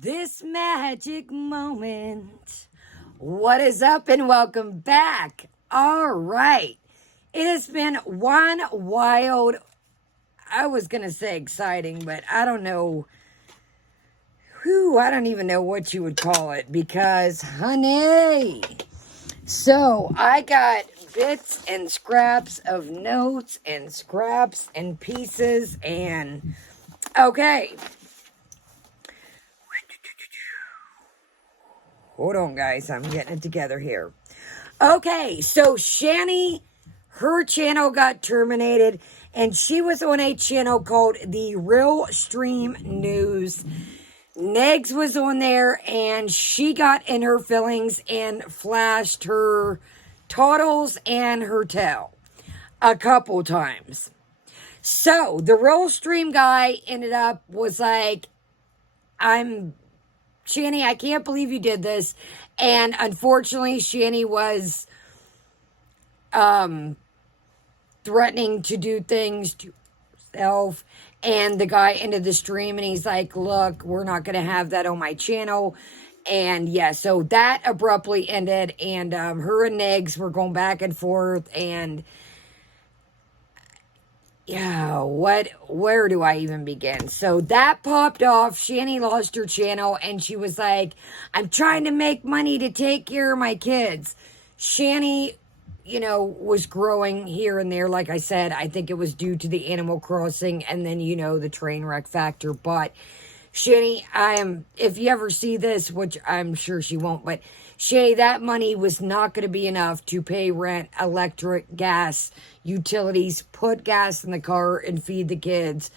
This magic moment. What is up and welcome back. All right. It has been one wild, I was going to say exciting, but I don't know. I don't even know what you would call it because, honey. So I got bits and scraps of notes and scraps and pieces and, okay. Hold on, guys. I'm getting it together here. Okay, so Shani, her channel got terminated, and she was on a channel called The Real Stream News. Negs was on there, and she got in her feelings and flashed her toddles and her tail a couple times. So, the Real Stream guy was like, Shani, I can't believe you did this. And unfortunately, Shani was threatening to do things to herself. And the guy ended the stream and he's like, look, we're not going to have that on my channel. And yeah, so that abruptly ended. And her and Negs were going back and forth. And yeah, where do I even begin? So that popped off. Shani lost her channel and she was like, I'm trying to make money to take care of my kids. Shani, was growing here and there. Like I said, I think it was due to the Animal Crossing and then, the train wreck factor. But Shani, if you ever see this, which I'm sure she won't, but Shani, that money was not going to be enough to pay rent, electric, gas, utilities, put gas in the car, and feed the kids.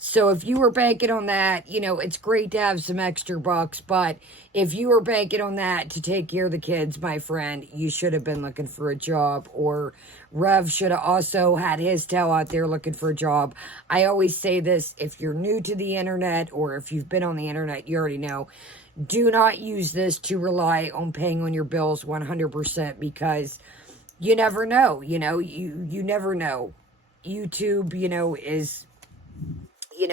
So if you were banking on that, it's great to have some extra bucks, but if you were banking on that to take care of the kids, my friend, you should have been looking for a job, or Rev should have also had his tail out there looking for a job. I always say this, if you're new to the internet, or if you've been on the internet, you already know, do not use this to rely on paying on your bills 100% because you never know, you never know. YouTube, is...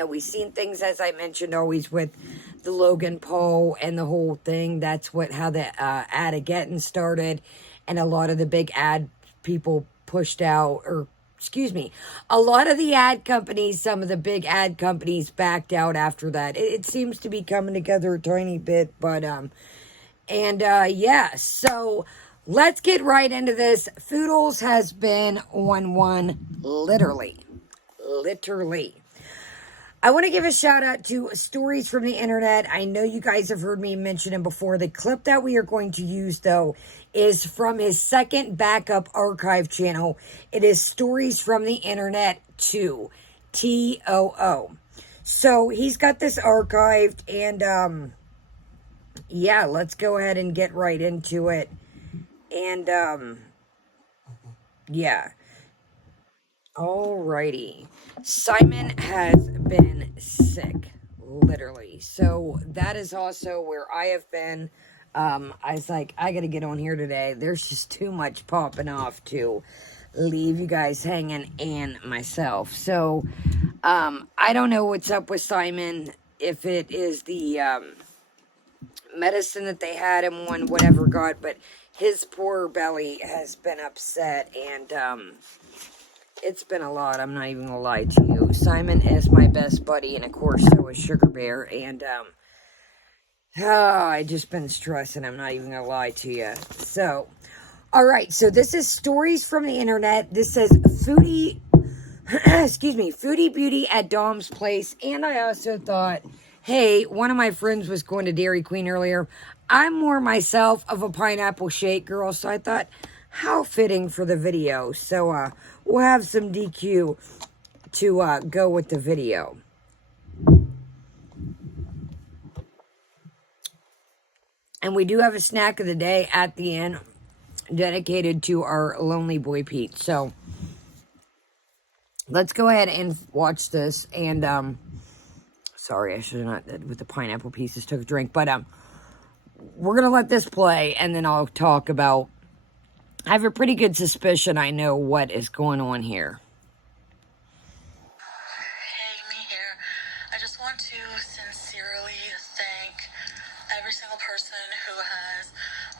we've seen things, as I mentioned, always with the Logan Paul and the whole thing. That's how the ad-a-getting started. And a lot of the big ad people pushed out, a lot of the ad companies, some of the big ad companies backed out after that. It seems to be coming together a tiny bit, but, yeah, so let's get right into this. Foodles has been on one, literally. I want to give a shout out to Stories from the Internet. I know you guys have heard me mention him before. The clip that we are going to use, though, is from his second backup archive channel. It is Stories from the Internet 2, TOO. So he's got this archived, and yeah, let's go ahead and get right into it. And yeah. Alrighty. Simon has been sick, literally. So that is also where I have been. I was like, I gotta get on here today. There's just too much popping off to leave you guys hanging and myself. So, I don't know what's up with Simon. If it is the, medicine that they had him on, whatever got, but his poor belly has been upset and, it's been a lot. I'm not even gonna lie to you. Simon is my best buddy, and of course, so is Sugar Bear. And I just been stressing. I'm not even gonna lie to you. So, all right. So this is Stories from the Internet. This says Foodie, Foodie Beauty at Dom's place. And I also thought, hey, one of my friends was going to Dairy Queen earlier. I'm more myself of a pineapple shake girl, so I thought, how fitting for the video. So, we'll have some DQ to go with the video. And we do have a snack of the day at the end dedicated to our lonely boy Pete. So, let's go ahead and watch this. And, sorry, I should have not, with the pineapple pieces, took a drink. But, we're going to let this play, and then I'll talk about... I have a pretty good suspicion I know what is going on here. Hey, me here. I just want to sincerely thank every single person who has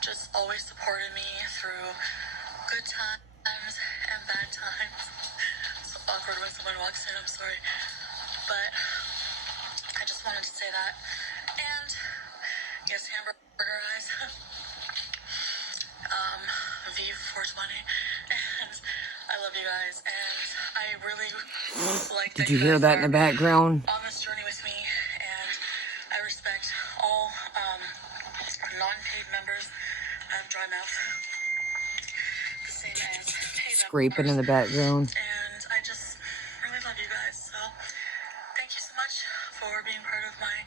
just always supported me through good times and bad times. It's so awkward when someone walks in, I'm sorry. But I just wanted to say that. And yes, hamburger eyes. V420. And I love you guys. And I really like that. Did you hear that in the background? On this journey with me. And I respect all non-paid members. I have dry mouth. The same as paid Scraping members. in the background. And I just really love you guys. So thank you so much for being part of my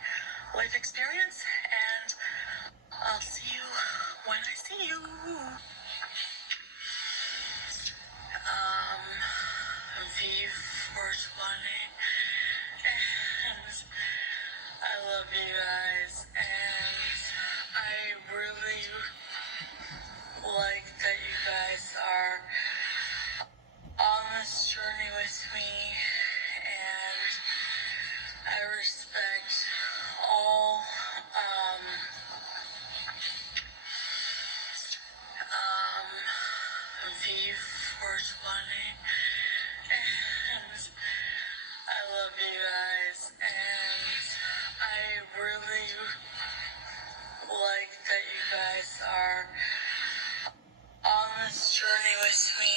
life experience. And I'll see you when I see you. V420. And I love you guys. And I really like that you guys are on this journey with me. And I respect all V420. And I love you guys. And I really like that you guys are on this journey with me.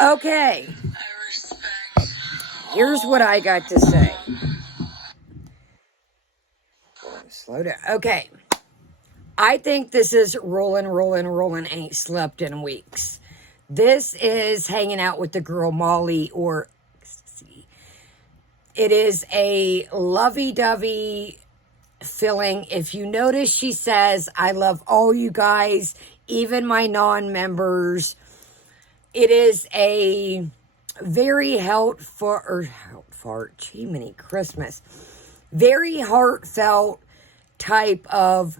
And Okay. I respect. Here's what I got to say. Slow down. Okay. I think this is rolling, ain't slept in weeks. This is hanging out with the girl Molly, or it is a lovey-dovey feeling. If you notice, she says, I love all you guys, even my non-members. It is a very very heartfelt type of,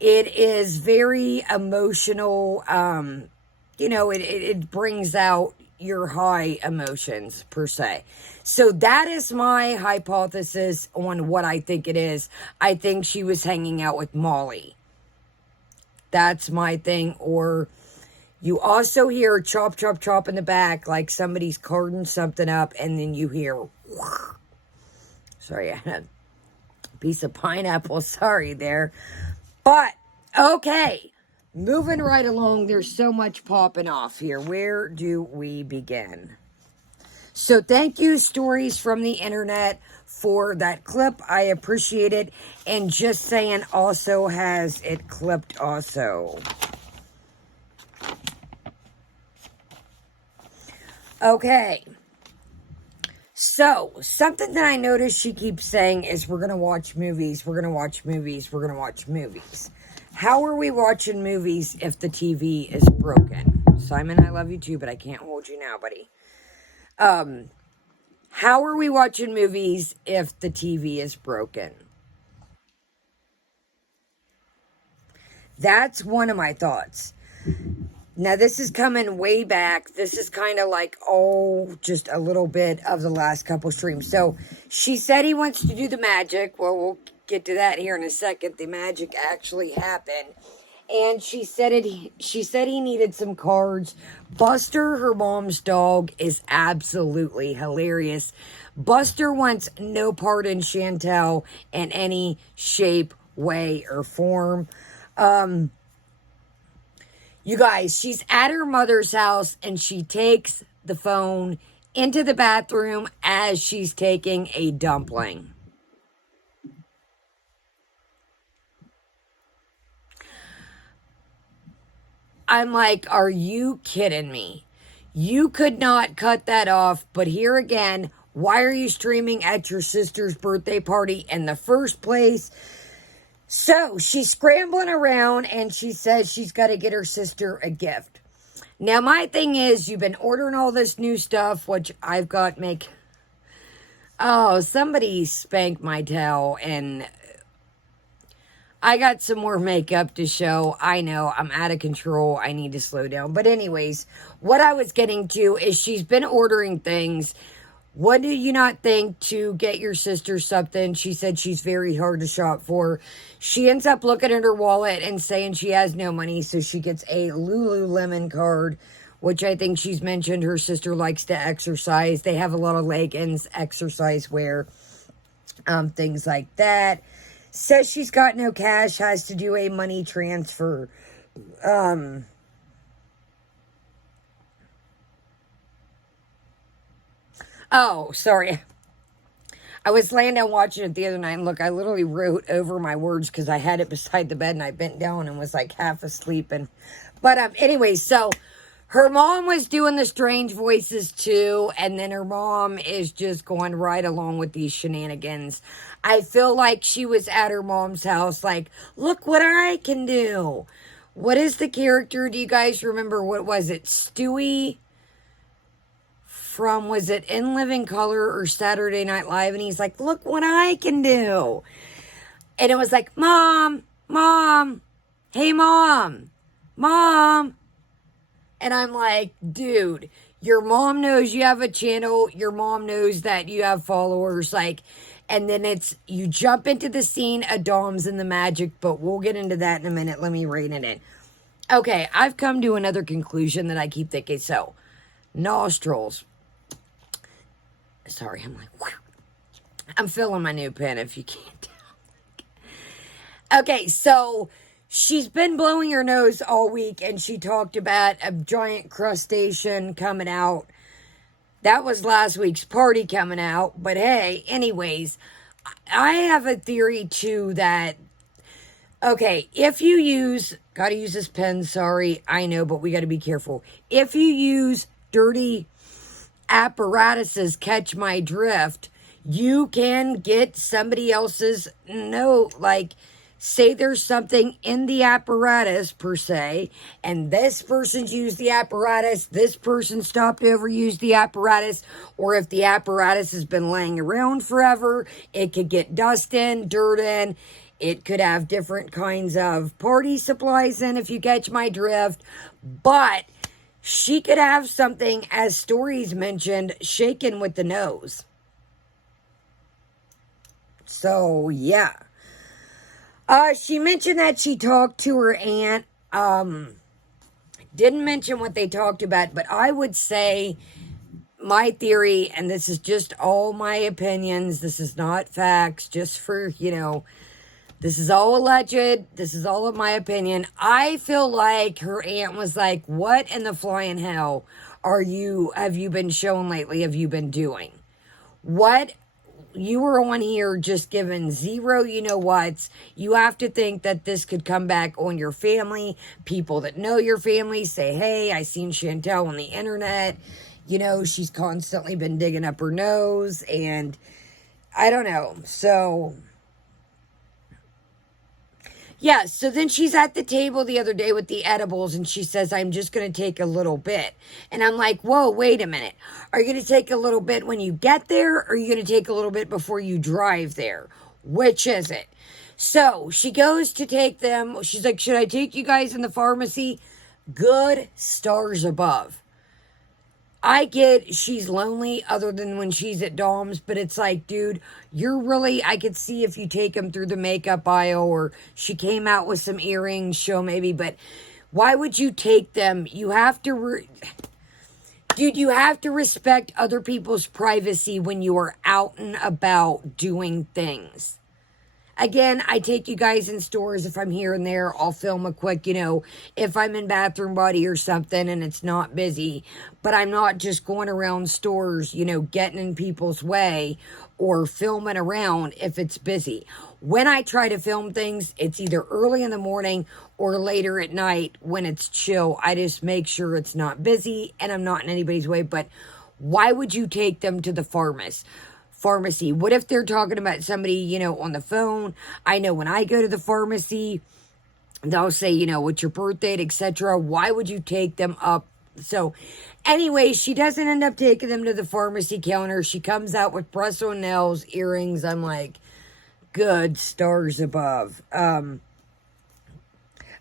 it is very emotional, it brings out your high emotions, per se. So that is my hypothesis on what I think it is. I think she was hanging out with Molly. That's my thing. Or you also hear chop, chop, chop in the back, like somebody's carting something up, and then you hear, sorry, I had a piece of pineapple, sorry there. But, okay, moving right along, there's so much popping off here. Where do we begin? So thank you, Stories from the Internet, for that clip. I appreciate it. And Just Saying also has it clipped also. Okay. So, something that I noticed she keeps saying is we're going to watch movies, we're going to watch movies, we're going to watch movies. How are we watching movies if the TV is broken? Simon, I love you too, but I can't hold you now, buddy. How are we watching movies if the TV is broken? That's one of my thoughts. Now, this is coming way back. This is kind of like, just a little bit of the last couple streams. So, she said he wants to do the magic. Well, we'll get to that here in a second. The magic actually happened. And she said he needed some cards. Buster, her mom's dog, is absolutely hilarious. Buster wants no part in Chantel in any shape, way, or form. You guys, she's at her mother's house and she takes the phone into the bathroom as she's taking a dumpling. I'm like, are you kidding me? You could not cut that off, but here again, why are you streaming at your sister's birthday party in the first place? So, she's scrambling around and she says she's got to get her sister a gift. Now, my thing is, you've been ordering all this new stuff, which I've got somebody spanked my toe and I got some more makeup to show. I know, I'm out of control. I need to slow down. But anyways, what I was getting to is she's been ordering things. What do you not think to get your sister something? She said she's very hard to shop for. She ends up looking at her wallet and saying she has no money, so she gets a Lululemon card, which I think she's mentioned her sister likes to exercise. They have a lot of leggings, exercise wear, things like that. Says she's got no cash, has to do a money transfer. Oh, sorry. I was laying down watching it the other night, and look, I literally wrote over my words because I had it beside the bed, and I bent down and was like half asleep. But anyway, so her mom was doing the strange voices too, and then her mom is just going right along with these shenanigans. I feel like she was at her mom's house, like, look what I can do. What is the character? Do you guys remember? What was it? Stewie from, was it In Living Color or Saturday Night Live? And he's like, look what I can do. And it was like, Mom, hey, Mom. And I'm like, dude, your mom knows you have a channel. Your mom knows that you have followers. Like, and then you jump into the scene of Dom's and the magic, but we'll get into that in a minute. Let me rein it in. Okay, I've come to another conclusion that I keep thinking. So, nostrils. Sorry, I'm like, whew. I'm filling my new pen if you can't tell. Okay, so she's been blowing her nose all week, and she talked about a giant crustacean coming out. That was last week's party coming out. But hey, anyways, I have a theory too that, okay, if you use, gotta use this pen, sorry, I know, but we gotta be careful. If you use dirty apparatuses, catch my drift, you can get somebody else's note, like, say there's something in the apparatus per se, and this person's used the apparatus, this person stopped to overuse the apparatus, or if the apparatus has been laying around forever, it could get dust in, dirt in, it could have different kinds of party supplies in, if you catch my drift, but she could have something, as Stories mentioned, shaken with the nose. So, yeah. She mentioned that she talked to her aunt. Didn't mention what they talked about, but I would say my theory, and this is just all my opinions, this is not facts, just for, this is all alleged, this is all of my opinion. I feel like her aunt was like, what in the flying hell have you been showing lately, have you been doing? What? You were on here just giving zero you-know-whats. You have to think that this could come back on your family. People that know your family say, hey, I seen Chantel on the internet. She's constantly been digging up her nose, and I don't know. So, yeah, so then she's at the table the other day with the edibles, and she says, I'm just going to take a little bit. And I'm like, whoa, wait a minute. Are you going to take a little bit when you get there, or are you going to take a little bit before you drive there? Which is it? So she goes to take them. She's like, should I take you guys in the pharmacy? Good stars above. I get she's lonely other than when she's at Dom's, but it's like, dude, I could see if you take them through the makeup aisle, or she came out with some earrings, show maybe, but why would you take them? You have to, dude, you have to respect other people's privacy when you are out and about doing things. Again, I take you guys in stores. If I'm here and there, I'll film a quick, if I'm in Bathroom Buddy or something and it's not busy. But I'm not just going around stores, getting in people's way or filming around if it's busy. When I try to film things, it's either early in the morning or later at night when it's chill. I just make sure it's not busy and I'm not in anybody's way. But why would you take them to the pharmacy? What if they're talking about somebody, on the phone? I know when I go to the pharmacy, they'll say, what's your birth date, etc. Why would you take them up? So anyway, she doesn't end up taking them to the pharmacy counter. She comes out with press-on nails, earrings. I'm like, good stars above.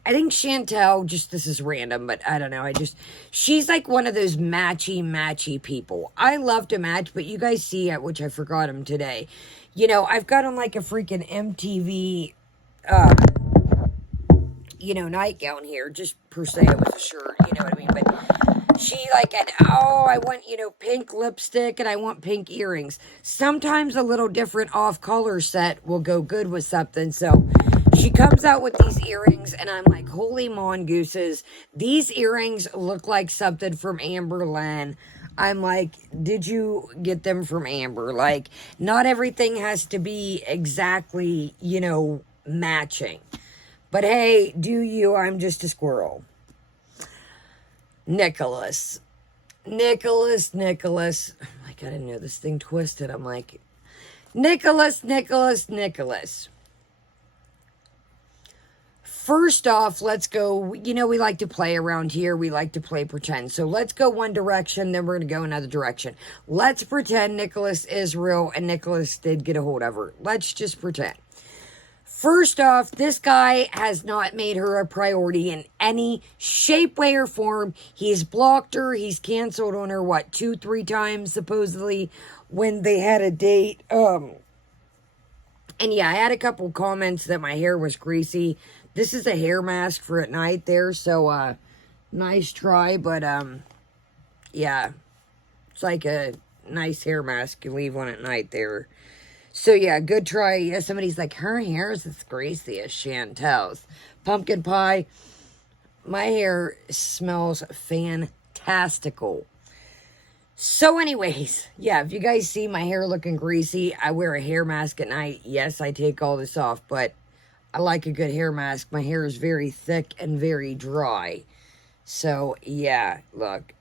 I think Chantel, this is random, but I don't know. She's like one of those matchy people. I love to match, but you guys see it, which I forgot him today. You know, I've got him like a freaking MTV, nightgown here, just per se with a shirt, you know what I mean? But she like, I want, pink lipstick and I want pink earrings. Sometimes a little different off-color set will go good with something, so she comes out with these earrings, and I'm like, holy mongooses, these earrings look like something from Amber Lynn. I'm like, did you get them from Amber? Like, not everything has to be exactly, matching. But hey, do you, I'm just a squirrel. Nicholas. I'm like, I didn't know this thing twisted. I'm like, Nicholas. First off, let's go, we like to play around here. We like to play pretend. So let's go one direction, then we're going to go another direction. Let's pretend Nicholas is real and Nicholas did get a hold of her. Let's just pretend. First off, this guy has not made her a priority in any shape, way, or form. He's blocked her. He's canceled on her, 2-3 times, supposedly, when they had a date. And yeah, I had a couple comments that my hair was greasy. This is a hair mask for at night there, so, nice try, but, yeah. It's like a nice hair mask you leave on at night there. So, yeah, good try. Yeah, somebody's like, her hair is as greasy as Chantel's. Pumpkin pie. My hair smells fantastical. So, anyways, yeah, if you guys see my hair looking greasy, I wear a hair mask at night. Yes, I take all this off, but I like a good hair mask. My hair is very thick and very dry. So, yeah, look.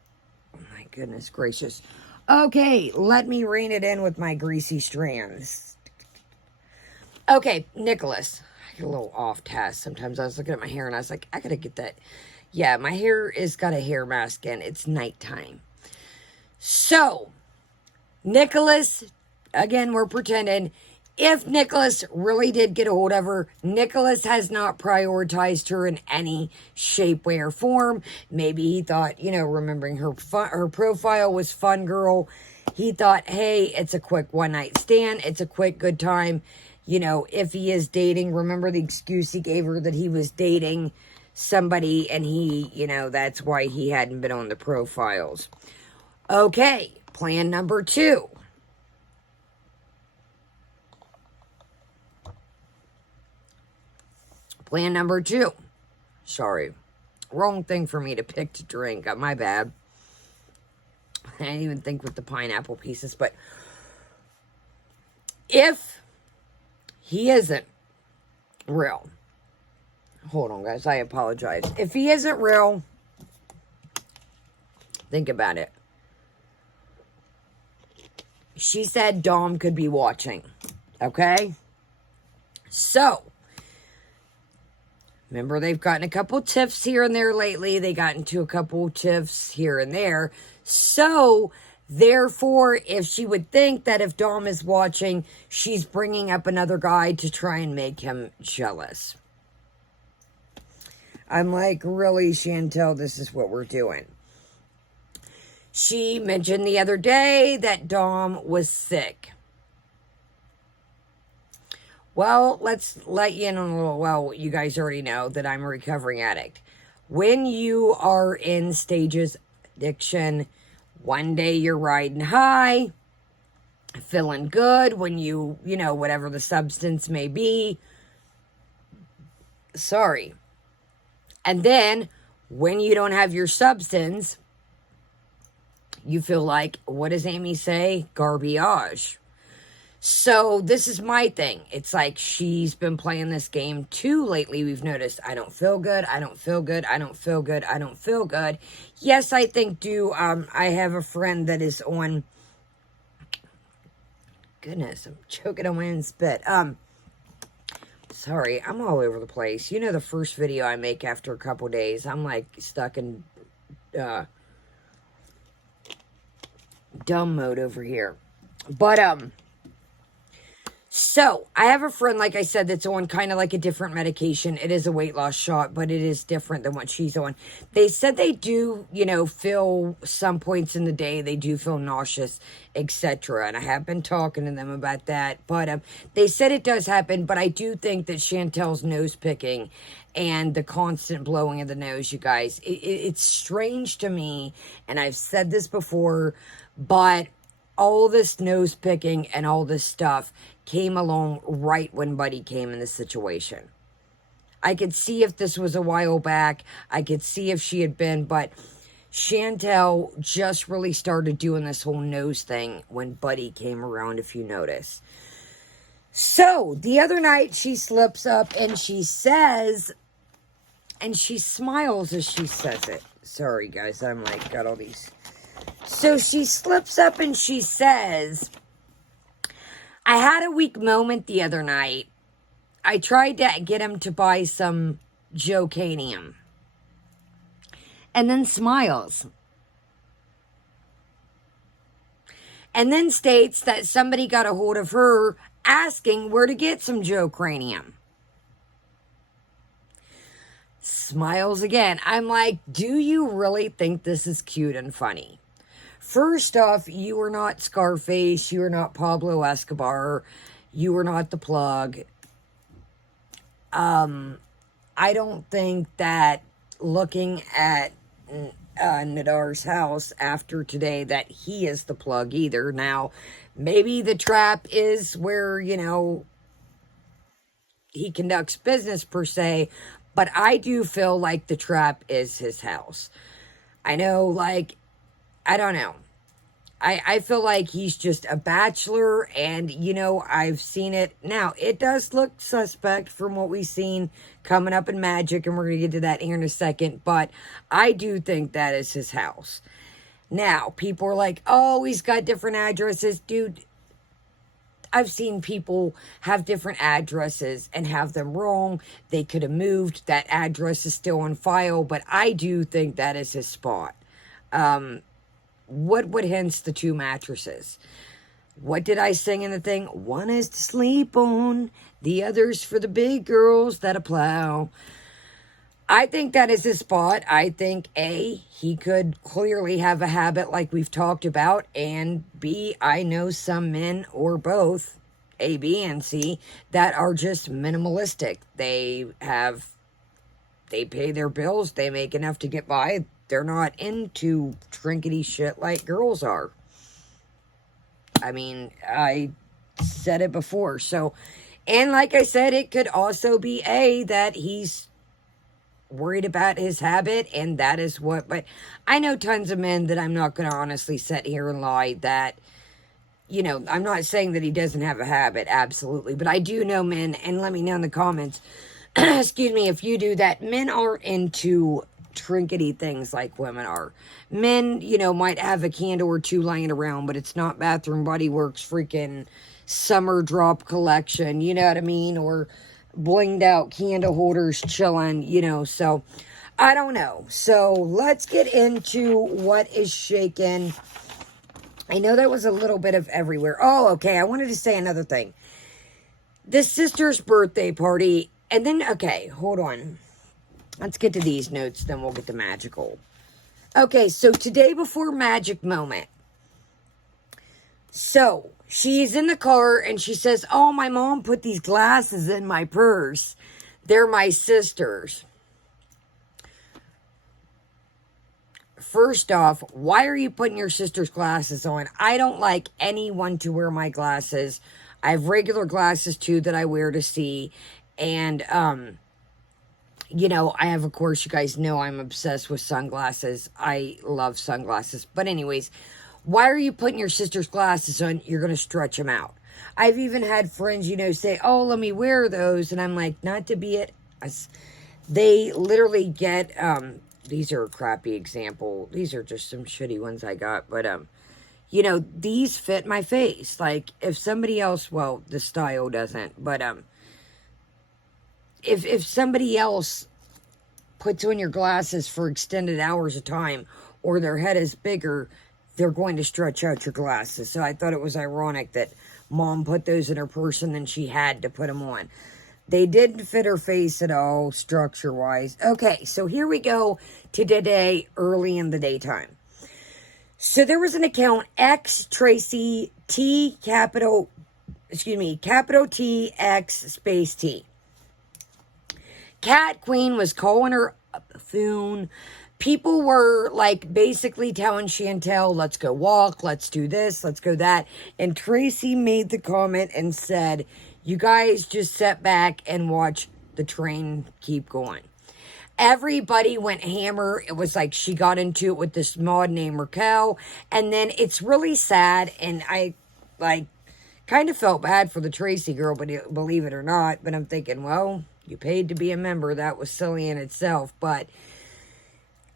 Oh, my goodness gracious. Okay, let me rein it in with my greasy strands. Okay, Nicholas. I get a little off task. Sometimes I was looking at my hair and I was like, I gotta get that. Yeah, my hair is got a hair mask in. It's nighttime. So, Nicholas, again, we're pretending. If Nicholas really did get a hold of her, Nicholas has not prioritized her in any shape, way, or form. Maybe he thought, remembering her profile was fun girl. He thought, hey, it's a quick one-night stand. It's a quick good time. If he is dating, remember the excuse he gave her that he was dating somebody and he, that's why he hadn't been on the profiles. Okay, plan number 2. Plan number 2. Sorry. Wrong thing for me to pick to drink. My bad. I didn't even think with the pineapple pieces. But if he isn't real. Hold on, guys. I apologize. If he isn't real, think about it. She said Dom could be watching. Okay? So, remember, they've gotten a couple tiffs here and there lately. They got into a couple tiffs here and there. So, therefore, if she would think that if Dom is watching, she's bringing up another guy to try and make him jealous. I'm like, really, Chantel, this is what we're doing. She mentioned the other day that Dom was sick. Well, let's let you in on a little, well, you guys already know that I'm a recovering addict. When you are in stages of addiction, one day you're riding high, feeling good when you whatever the substance may be. Sorry. And then, when you don't have your substance, you feel like, what does Amy say? Garbage. So, this is my thing. It's like she's been playing this game too lately. We've noticed, I don't feel good. I don't feel good. I don't feel good. I don't feel good. Yes, I think I have a friend that is on, goodness, I'm choking on my own spit. Sorry, I'm all over the place. The first video I make after a couple days, I'm like stuck in, dumb mode over here. But, So, I have a friend, like I said, that's on kind of like a different medication. It is a weight loss shot, but it is different than what she's on. They said they do, feel some points in the day, they do feel nauseous, etc. And I have been talking to them about that. But they said it does happen, but I do think that Chantel's nose picking and the constant blowing of the nose, you guys, it's strange to me, and I've said this before, but all this nose picking and all this stuff came along right when Buddy came in the situation. I could see if this was a while back. I could see if she had been, but Chantel just really started doing this whole nose thing when Buddy came around, if you notice. So, the other night she slips up and she says, and she smiles as she says it. Sorry, guys, I'm like, got all these. So she slips up and she says, I had a weak moment the other night. I tried to get him to buy some Jocanium. And then smiles. And then states that somebody got a hold of her asking where to get some Jocranium. Smiles again. I'm like, do you really think this is cute and funny? First off, you are not Scarface. You are not Pablo Escobar. You are not the plug. I don't think that looking at Nadar's house after today that he is the plug either. Now, maybe the trap is where, he conducts business per se, but I do feel like the trap is his house. I know, like, I don't know. I feel like he's just a bachelor, and, I've seen it. Now, it does look suspect from what we've seen coming up in Magic, and we're going to get to that here in a second, but I do think that is his house. Now, people are like, oh, he's got different addresses. Dude, I've seen people have different addresses and have them wrong. They could have moved. That address is still on file, but I do think that is his spot. What would hence the 2 mattresses? What did I sing in the thing? One is to sleep on, the other's for the big girls that plow. I think that is his spot. I think A, he could clearly have a habit like we've talked about, and B, I know some men, or both, A, B, and C, that are just minimalistic. They pay their bills, they make enough to get by. They're not into trinkety shit like girls are. I mean, I said it before. So, and like I said, it could also be A, that he's worried about his habit, and that is what, but I know tons of men that I'm not going to honestly sit here and lie that, I'm not saying that he doesn't have a habit, absolutely, but I do know men, and let me know in the comments, excuse me, if you do, that men aren't into trinkety things like women are. Men, might have a candle or 2 lying around, but it's not Bath and Body Works freaking summer drop collection, you know what I mean? Or blinged out candle holders chilling, so I don't know. So let's get into what is shaking. I know that was a little bit of everywhere. Oh, okay. I wanted to say another thing. The sister's birthday party, and then, okay, hold on. Let's get to these notes, then we'll get to magical. Okay, so today before magic moment. So, she's in the car and she says, oh, my mom put these glasses in my purse. They're my sister's. First off, why are you putting your sister's glasses on? I don't like anyone to wear my glasses. I have regular glasses too that I wear to see. And, I have, of course, you guys know I'm obsessed with sunglasses. I love sunglasses. But anyways, why are you putting your sister's glasses on? You're going to stretch them out. I've even had friends, say, oh, let me wear those. And I'm like, not to be it. They literally get, these are a crappy example. These are just some shitty ones I got. But, these fit my face. Like, if somebody else, well, the style doesn't. But, if somebody else puts on your glasses for extended hours of time, or their head is bigger, they're going to stretch out your glasses. So I thought it was ironic that Mom put those in her purse and then she had to put them on. They didn't fit her face at all, structure-wise. Okay, so here we go to today, early in the daytime. So there was an account, X Tracy T capital T X space T. Cat Queen was calling her a buffoon. People were like basically telling Chantel, let's go walk, let's do this, let's go that. And Tracy made the comment and said, you guys just sit back and watch the train keep going. Everybody went hammer. It was like she got into it with this mod named Raquel. And then it's really sad. And I like kind of felt bad for the Tracy girl, but believe it or not. But I'm thinking, well, you paid to be a member. That was silly in itself. But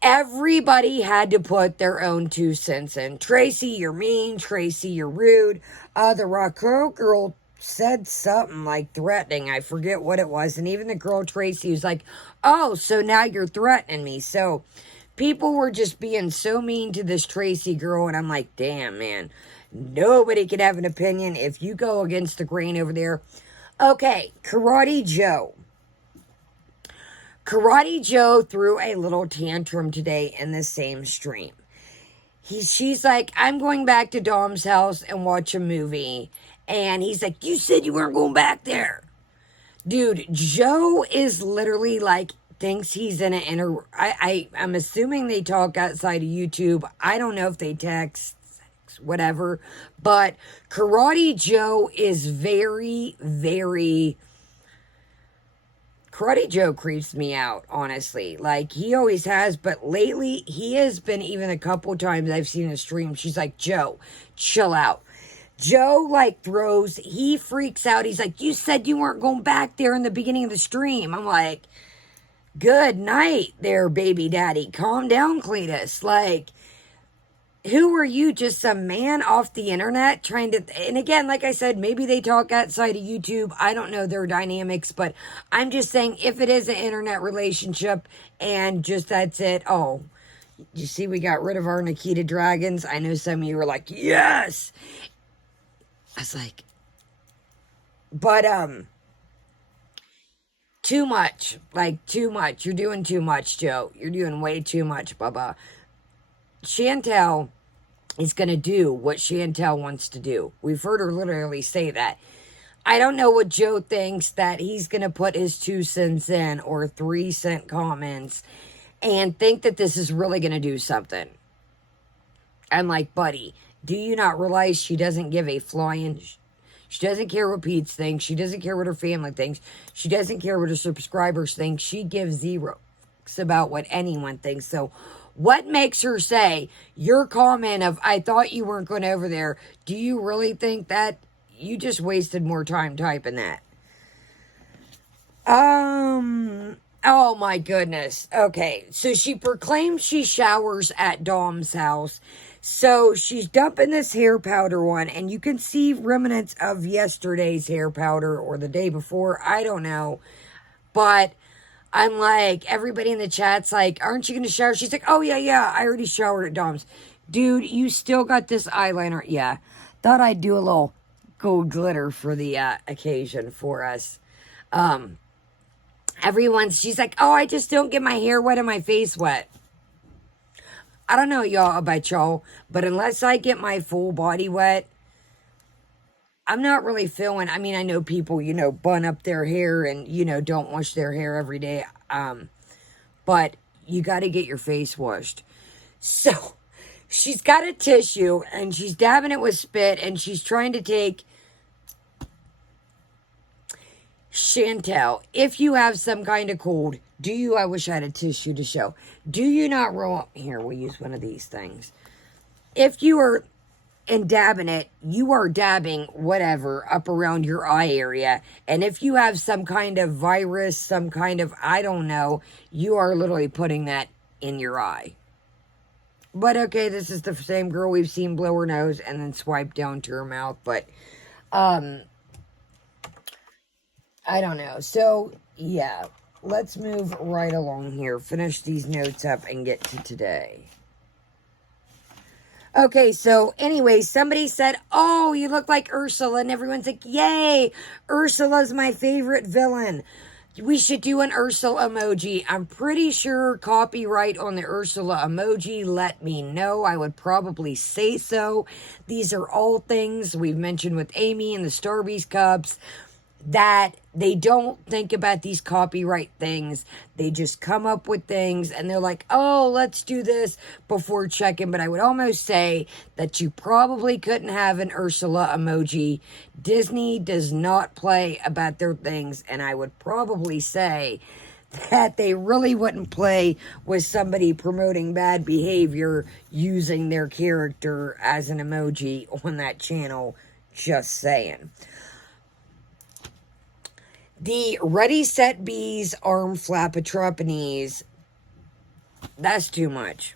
everybody had to put their own 2 cents in. Tracy, you're mean. Tracy, you're rude. The Raquel girl said something like threatening. I forget what it was. And even the girl Tracy was like, oh, so now you're threatening me. So people were just being so mean to this Tracy girl. And I'm like, damn, man. Nobody can have an opinion if you go against the grain over there. Okay, Karate Joe. Karate Joe threw a little tantrum today in the same stream. She's like, I'm going back to Dom's house and watch a movie. And he's like, you said you weren't going back there. Dude, Joe is literally like, thinks he's in an I'm assuming they talk outside of YouTube. I don't know if they text, whatever. But Karate Joe is very, very... Karate Joe creeps me out, honestly. Like, he always has, but lately, he has been, even a couple times I've seen a stream, she's like, Joe, chill out. Joe, like, he freaks out. He's like, you said you weren't going back there in the beginning of the stream. I'm like, good night there, baby daddy. Calm down, Cletus. Like, who are you? Just some man off the internet trying to... And again, like I said, maybe they talk outside of YouTube. I don't know their dynamics, but I'm just saying if it is an internet relationship and just that's it. Oh, you see we got rid of our Nikita Dragons. I know some of you were like, yes! I was like... But, too much. Like, too much. You're doing too much, Joe. You're doing way too much, Bubba. Chantel is going to do what Chantel wants to do. We've heard her literally say that. I don't know what Joe thinks that he's going to put his 2 cents in or 3 cent comments and think that this is really going to do something. I'm like, buddy, do you not realize she doesn't give a flying... She doesn't care what Pete thinks. She doesn't care what her family thinks. She doesn't care what her subscribers think. She gives zero about what anyone thinks. So what makes her say your comment of, I thought you weren't going over there, do you really think that? You just wasted more time typing that. Oh my goodness. Okay, so she proclaims she showers at Dom's house. So she's dumping this hair powder one, and you can see remnants of yesterday's hair powder or the day before. I don't know. But I'm like, everybody in the chat's like, aren't you going to shower? She's like, oh, yeah, I already showered at Dom's. Dude, you still got this eyeliner. Yeah, thought I'd do a little gold glitter for the occasion for us. She's like, oh, I just don't get my hair wet and my face wet. I don't know about y'all, but unless I get my full body wet, I'm not really feeling... I mean, I know people, bun up their hair and, don't wash their hair every day. But you got to get your face washed. So she's got a tissue and she's dabbing it with spit and she's trying to take... Chantel, if you have some kind of cold, I wish I had a tissue to show. Do you not roll up? Here, we'll use one of these things. If you are dabbing it, you are dabbing whatever up around your eye area. And if you have some kind of virus, some kind of, I don't know, you are literally putting that in your eye. But okay, this is the same girl we've seen blow her nose and then swipe down to her mouth. But, I don't know. So, yeah. Let's move right along here. Finish these notes up and get to today. Okay, so anyway, somebody said, oh, you look like Ursula, and everyone's like, yay, Ursula's my favorite villain. We should do an Ursula emoji. I'm pretty sure copyright on the Ursula emoji. Let me know. I would probably say so. These are all things we've mentioned with Amy and the Starbucks cups, that they don't think about these copyright things. They just come up with things and they're like, oh, let's do this before checking. But I would almost say that you probably couldn't have an Ursula emoji. Disney does not play about their things. And I would probably say that they really wouldn't play with somebody promoting bad behavior using their character as an emoji on that channel. Just saying. The Ready Set Bees arm flap atropanese, that's too much.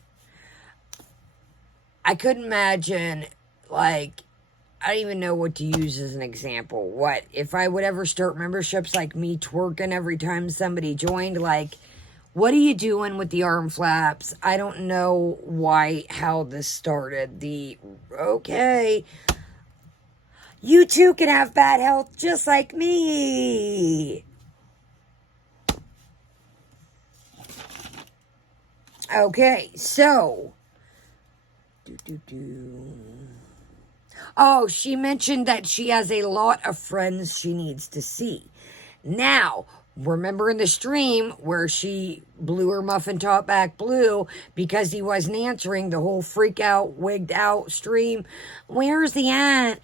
I couldn't imagine, like, I don't even know what to use as an example. What, if I would ever start memberships like me twerking every time somebody joined, like, what are you doing with the arm flaps? I don't know how this started. Okay, you too can have bad health just like me. Okay, so. Oh, she mentioned that she has a lot of friends she needs to see. Now, remember in the stream where she blew her muffin top back blue because he wasn't answering, the whole freak out, wigged out stream? Where's the aunt?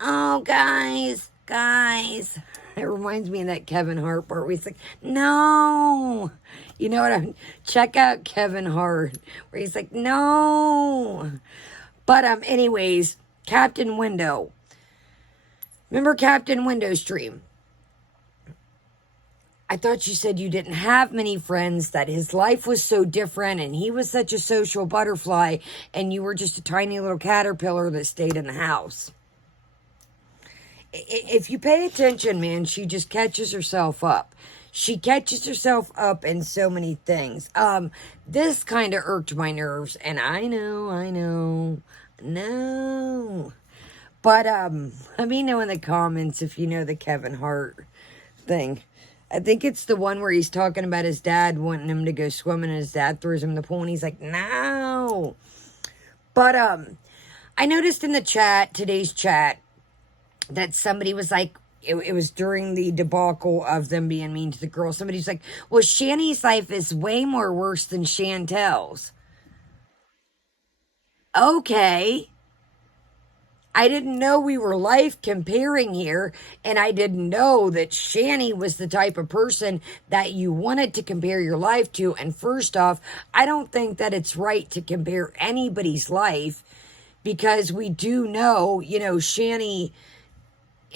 Oh, guys. It reminds me of that Kevin Hart part where he's like, no. You know what check out Kevin Hart, where he's like, no. But, anyways, Captain Window. Remember Captain Window stream? I thought you said you didn't have many friends, that his life was so different, and he was such a social butterfly, and you were just a tiny little caterpillar that stayed in the house. If you pay attention, man, she just catches herself up. She catches herself up in so many things. This kind of irked my nerves, and I know. But, let me know in the comments if you know the Kevin Hart thing. I think it's the one where he's talking about his dad wanting him to go swimming, and his dad throws him in the pool, and he's like, no. But, I noticed in the chat, today's chat, that somebody was like, it was during the debacle of them being mean to the girl. Somebody's like, well, Shani's life is way more worse than Chantel's. Okay. I didn't know we were life comparing here, and I didn't know that Shani was the type of person that you wanted to compare your life to. And first off, I don't think that it's right to compare anybody's life, because we do know, Shani.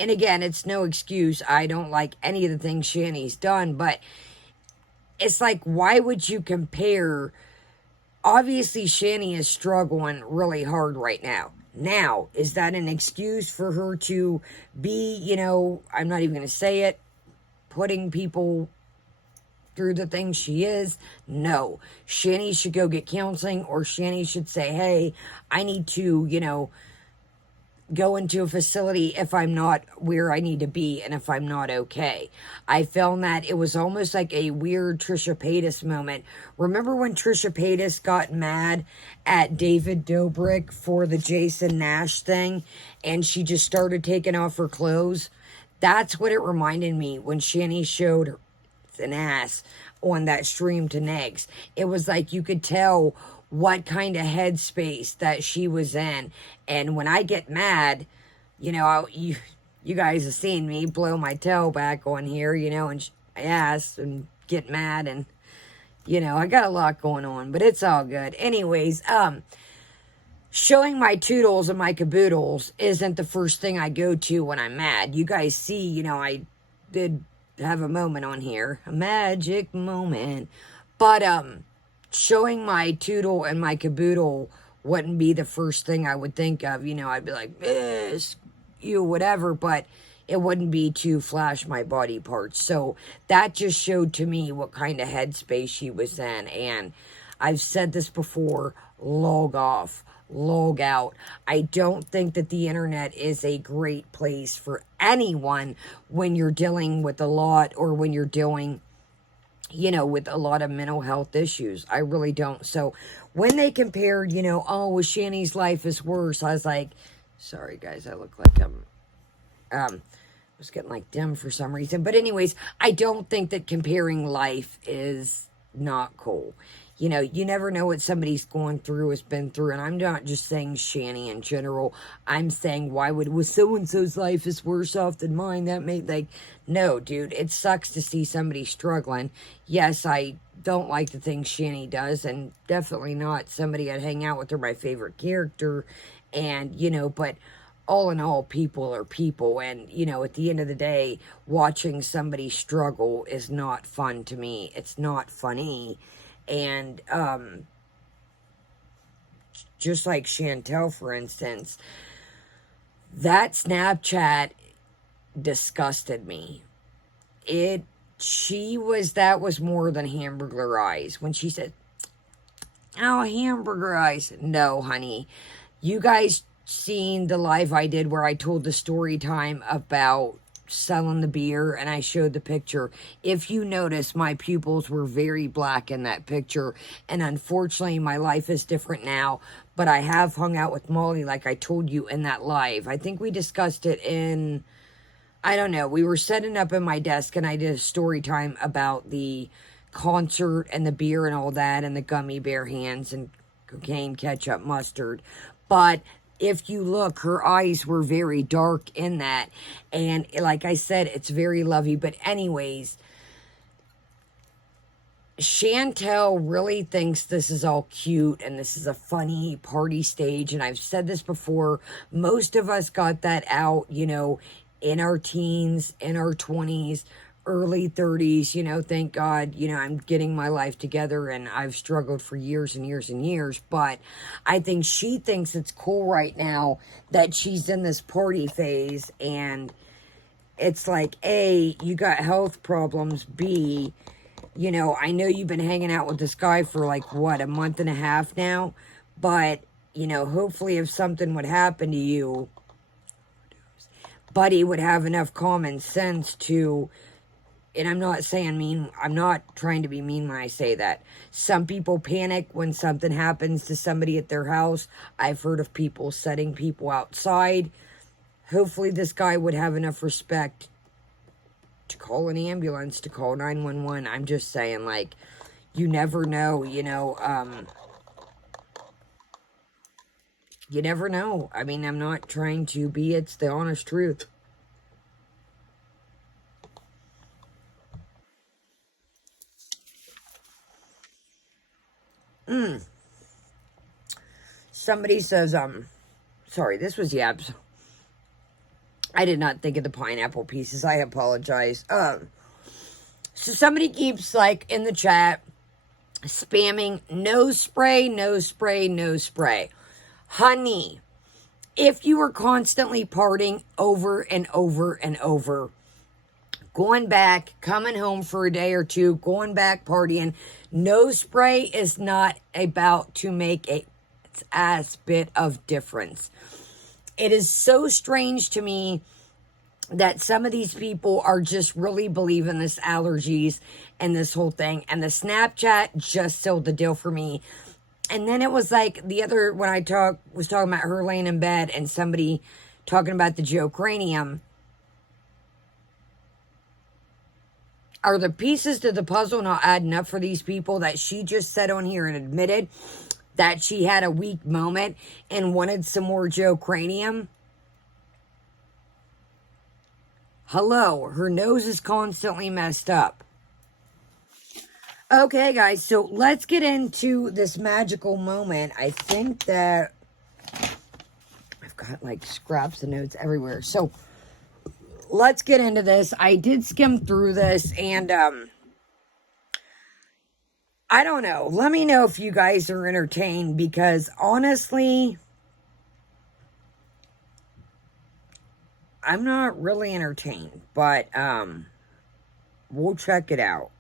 And again, it's no excuse. I don't like any of the things Shani's done, but it's like, why would you compare? Obviously, Shani is struggling really hard right now. Now, is that an excuse for her to be, I'm not even going to say it, putting people through the things she is? No. Shani should go get counseling, or Shani should say, hey, I need to, go into a facility if I'm not where I need to be and if I'm not okay. I found that it was almost like a weird Trisha Paytas moment. Remember when Trisha Paytas got mad at David Dobrik for the Jason Nash thing, and she just started taking off her clothes? That's what it reminded me when Shani showed an ass on that stream to Negs. It was like you could tell what kind of headspace that she was in. And when I get mad, you guys have seen me blow my tail back on here, and ass and get mad, and I got a lot going on, but it's all good. Anyways, showing my toodles and my caboodles isn't the first thing I go to when I'm mad. You guys see, I did have a moment on here, a magic moment, but showing my toodle and my caboodle wouldn't be the first thing I would think of. I'd be like, whatever, but it wouldn't be to flash my body parts. So that just showed to me what kind of headspace she was in. And I've said this before, log off. log out. I don't think that the internet is a great place for anyone when you're dealing with a lot, or when you're dealing, with a lot of mental health issues. I really don't. So when they compared, oh, well, Shani's life is worse, I was like, sorry guys, I look like I was getting like dim for some reason. But anyways, I don't think that comparing life is not cool. You never know what somebody's going through, has been through. And I'm not just saying Shani in general. I'm saying, why would so-and-so's life is worse off than mine? That made, like, no, dude, it sucks to see somebody struggling. Yes, I don't like the things Shani does, and definitely not somebody I'd hang out with or my favorite character. And, but all in all, people are people. And, at the end of the day, watching somebody struggle is not fun to me. It's not funny. And, just like Chantel, for instance, that Snapchat disgusted me. That was more than hamburger eyes. When she said, oh, hamburger eyes. No, honey. You guys seen the live I did where I told the story time about selling the beer, and I showed the picture. If you notice, my pupils were very black in that picture, and unfortunately my life is different now, but I have hung out with Molly like I told you in that live. I think we discussed it in, I don't know, we were setting up in my desk, and I did a story time about the concert and the beer and all that, and the gummy bear hands and cocaine, ketchup, mustard. But if you look, her eyes were very dark in that. And like I said, it's very lovey. But anyways, Chantel really thinks this is all cute and this is a funny party stage. And I've said this before, most of us got that out, in our teens, in our 20s, early 30s, thank God, I'm getting my life together, and I've struggled for years and years and years. But I think she thinks it's cool right now that she's in this party phase, and it's like, A, you got health problems, B, I know you've been hanging out with this guy for like, what, a month and a half now, but, hopefully if something would happen to you, Buddy would have enough common sense to, and I'm not saying mean, I'm not trying to be mean when I say that. Some people panic when something happens to somebody at their house. I've heard of people setting people outside. Hopefully this guy would have enough respect to call an ambulance, to call 911. I'm just saying, like, you never know, you never know. I mean, I'm not trying to be, it's the honest truth. Somebody says, sorry, this was Yabs. I did not think of the pineapple pieces. I apologize. So somebody keeps, like, in the chat, spamming, no spray, no spray, no spray. Honey, if you are constantly partying over and over and over, going back, coming home for a day or two, going back partying, no spray is not about to make a ass bit of difference. It is so strange to me that some of these people are just really believing this allergies and this whole thing. And the Snapchat just sealed the deal for me. And then it was like the other, when I was talking about her laying in bed and somebody talking about the Joe Cranium. Are the pieces to the puzzle not adding up for these people that she just said on here and admitted that she had a weak moment and wanted some more Joe Cranium? Hello, her nose is constantly messed up. Okay, guys, so let's get into this magical moment. I think that I've got like scraps of notes everywhere. So let's get into this. I did skim through this, and I don't know. Let me know if you guys are entertained, because honestly, I'm not really entertained, but we'll check it out.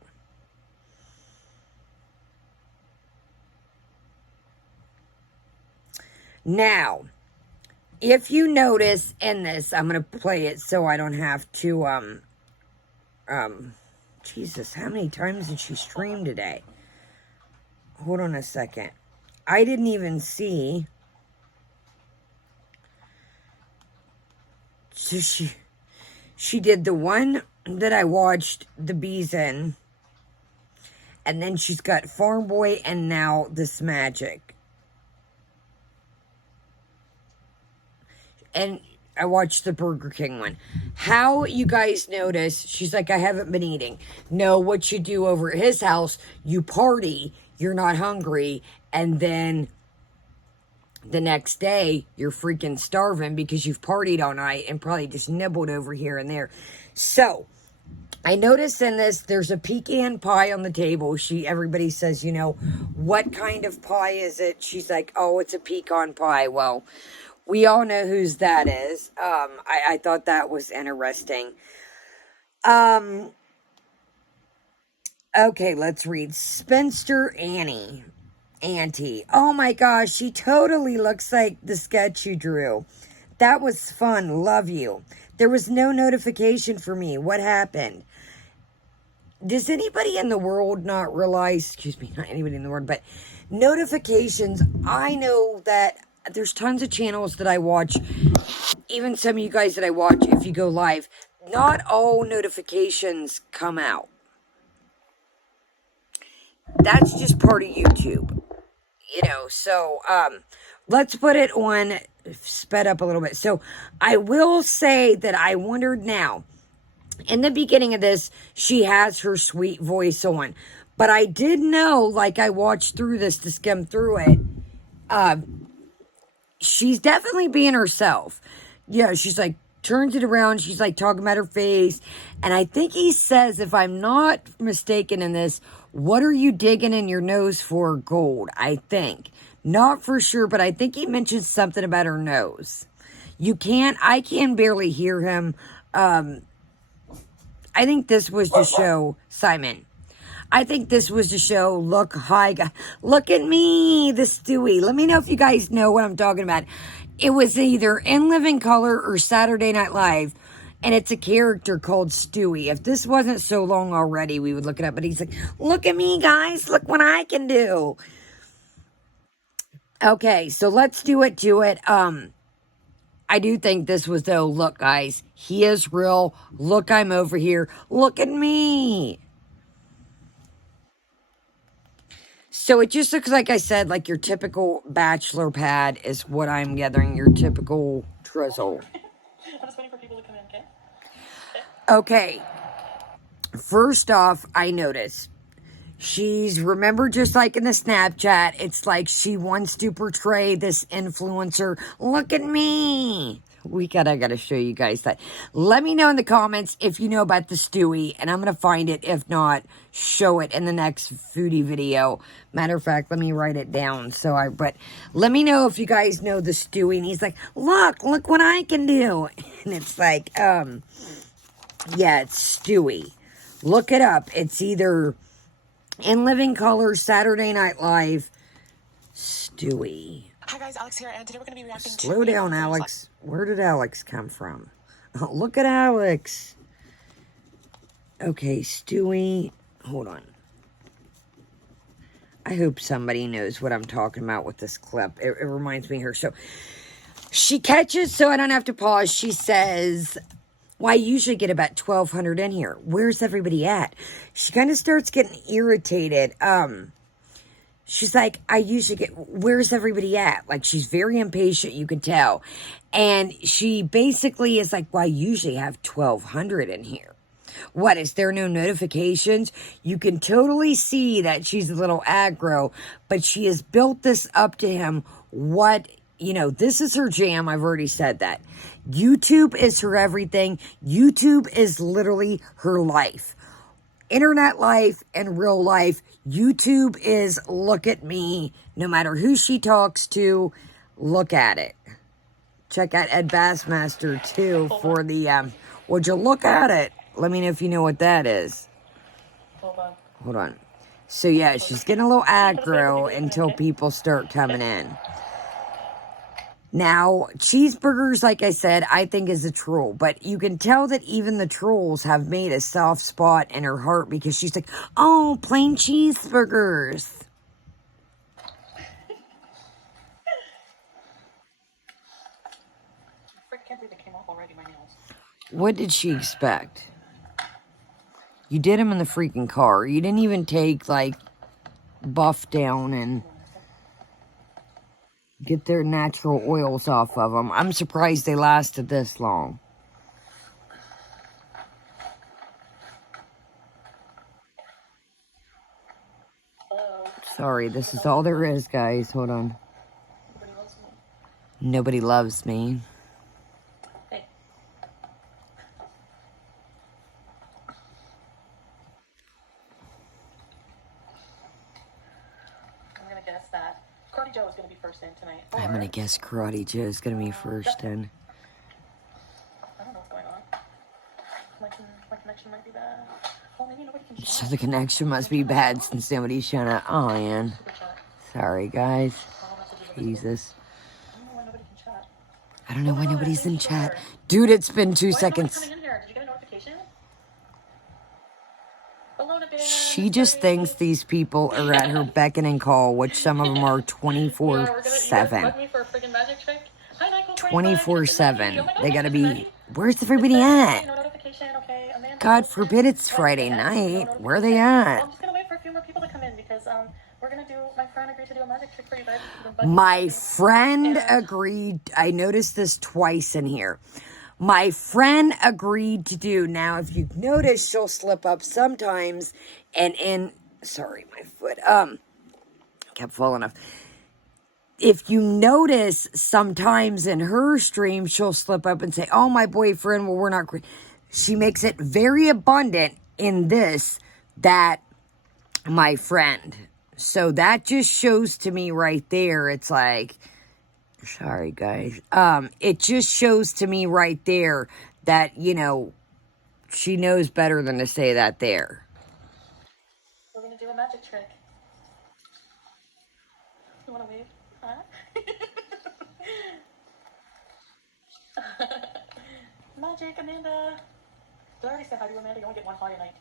Now, if you notice in this, I'm going to play it so I don't have to, Jesus, how many times did she stream today? Hold on a second. I didn't even see. So she did the one that I watched the bees in. And then she's got Farm Boy and now this Magic. And I watched the Burger King one. How you guys notice, she's like, I haven't been eating. No, what you do over at his house, you party, you're not hungry, and then the next day, you're freaking starving because you've partied all night and probably just nibbled over here and there. So, I noticed in this, there's a pecan pie on the table. Everybody says, you know, what kind of pie is it? She's like, oh, it's a pecan pie. Well, we all know whose that is. I thought that was interesting. Okay, let's read. Spinster Auntie. Oh my gosh, she totally looks like the sketch you drew. That was fun. Love you. There was no notification for me. What happened? Does anybody in the world not realize, excuse me, not anybody in the world, but notifications, I know that there's tons of channels that I watch, even some of you guys that I watch, if you go live, not all notifications come out. That's just part of YouTube, you know, so, let's put it on, sped up a little bit. So, I will say that I wondered now, in the beginning of this, she has her sweet voice on, but I did know, like I watched through this to skim through it, she's definitely being herself. Yeah, she's like, turns it around, she's like talking about her face, and I think he says, if I'm not mistaken in this, what are you digging in your nose for? Gold, I think. Not for sure, but I think he mentions something about her nose. I can barely hear him. I think this was to show, Simon, I think this was to show, look at me, the Stewie. Let me know if you guys know what I'm talking about. It was either In Living Color or Saturday Night Live, and it's a character called Stewie. If this wasn't so long already, we would look it up, but he's like, look at me, guys, look what I can do. Okay, so let's do it to it. I do think this was, though, look, guys, he is real. Look, I'm over here. Look at me. So it just looks like I said, like your typical bachelor pad is what I'm gathering. Your typical drizzle. I'm just waiting for people to come in, okay? Okay. First off, I noticed remember, just like in the Snapchat, it's like she wants to portray this influencer. Look at me. I gotta show you guys that. Let me know in the comments if you know about the Stewie, and I'm gonna find it. If not, show it in the next Foodie video. Matter of fact, let me write it down. But let me know if you guys know the Stewie. And he's like, look what I can do. And it's like, yeah, it's Stewie. Look it up. It's either In Living Color, Saturday Night Live, Stewie. Hi guys, Alex here, and today we're going to be reacting to... Slow down, Alex. Where did Alex come from? Oh, look at Alex. Okay, Stewie. Hold on. I hope somebody knows what I'm talking about with this clip. It reminds me of her. So, she catches, so I don't have to pause. She says, well, I usually get about 1,200 in here. Where's everybody at? She kind of starts getting irritated. She's like, I usually get, where's everybody at? Like, she's very impatient, you could tell. And she basically is like, well, I usually have 1,200 in here. What, is there no notifications? You can totally see that she's a little aggro, but she has built this up to him. This is her jam. I've already said that. YouTube is her everything. YouTube is literally her life. Internet life and real life. YouTube is look at me. No matter who she talks to, look at it. Check out Ed Bassmaster too for the, would you look at it? Let me know if you know what that is. Hold on. So yeah, she's getting a little aggro until people start coming in. Now, cheeseburgers, like I said, I think is a troll. But you can tell that even the trolls have made a soft spot in her heart because she's like, oh, plain cheeseburgers. I can't believe it came off already, my nails. What did she expect? You did them in the freaking car. You didn't even take, like, buff down and get their natural oils off of them. I'm surprised they lasted this long. Sorry, this is all there is, guys. Hold on. Nobody loves me. Hey. I'm gonna guess that Karate Joe is gonna be first in tonight. I'm gonna guess Karate Joe's gonna be first in. I don't know what's going on. My connection might be bad. Oh, maybe nobody can chat. So the connection must be bad since nobody's showing up. Oh, man. Sorry, guys. Jesus. I don't know why nobody's in chat. Dude, it's been 2 seconds. Did you get a notification? She just thinks these people are at her beck and call, which some of them are 24/7. 24/7. They gotta be, where's everybody at? God forbid it's Friday night. Where are they at? I'm just gonna wait for a few more people to come in because we're gonna do, my friend agreed to do a magic trick for you guys. My friend agreed. I noticed this twice in here. My friend agreed to do. Now, if you notice, she'll slip up sometimes. And sorry, my foot kept falling off. If you notice, sometimes in her stream, she'll slip up and say, "Oh, my boyfriend." Well, we're not. She makes it very abundant in this that my friend. So that just shows to me right there. It's like, sorry guys. It just shows to me right there that, you know, she knows better than to say that there. We're gonna do a magic trick. You wanna wave? Huh? Magic, Amanda. Did I already say hi to Amanda? You only get one hi a night.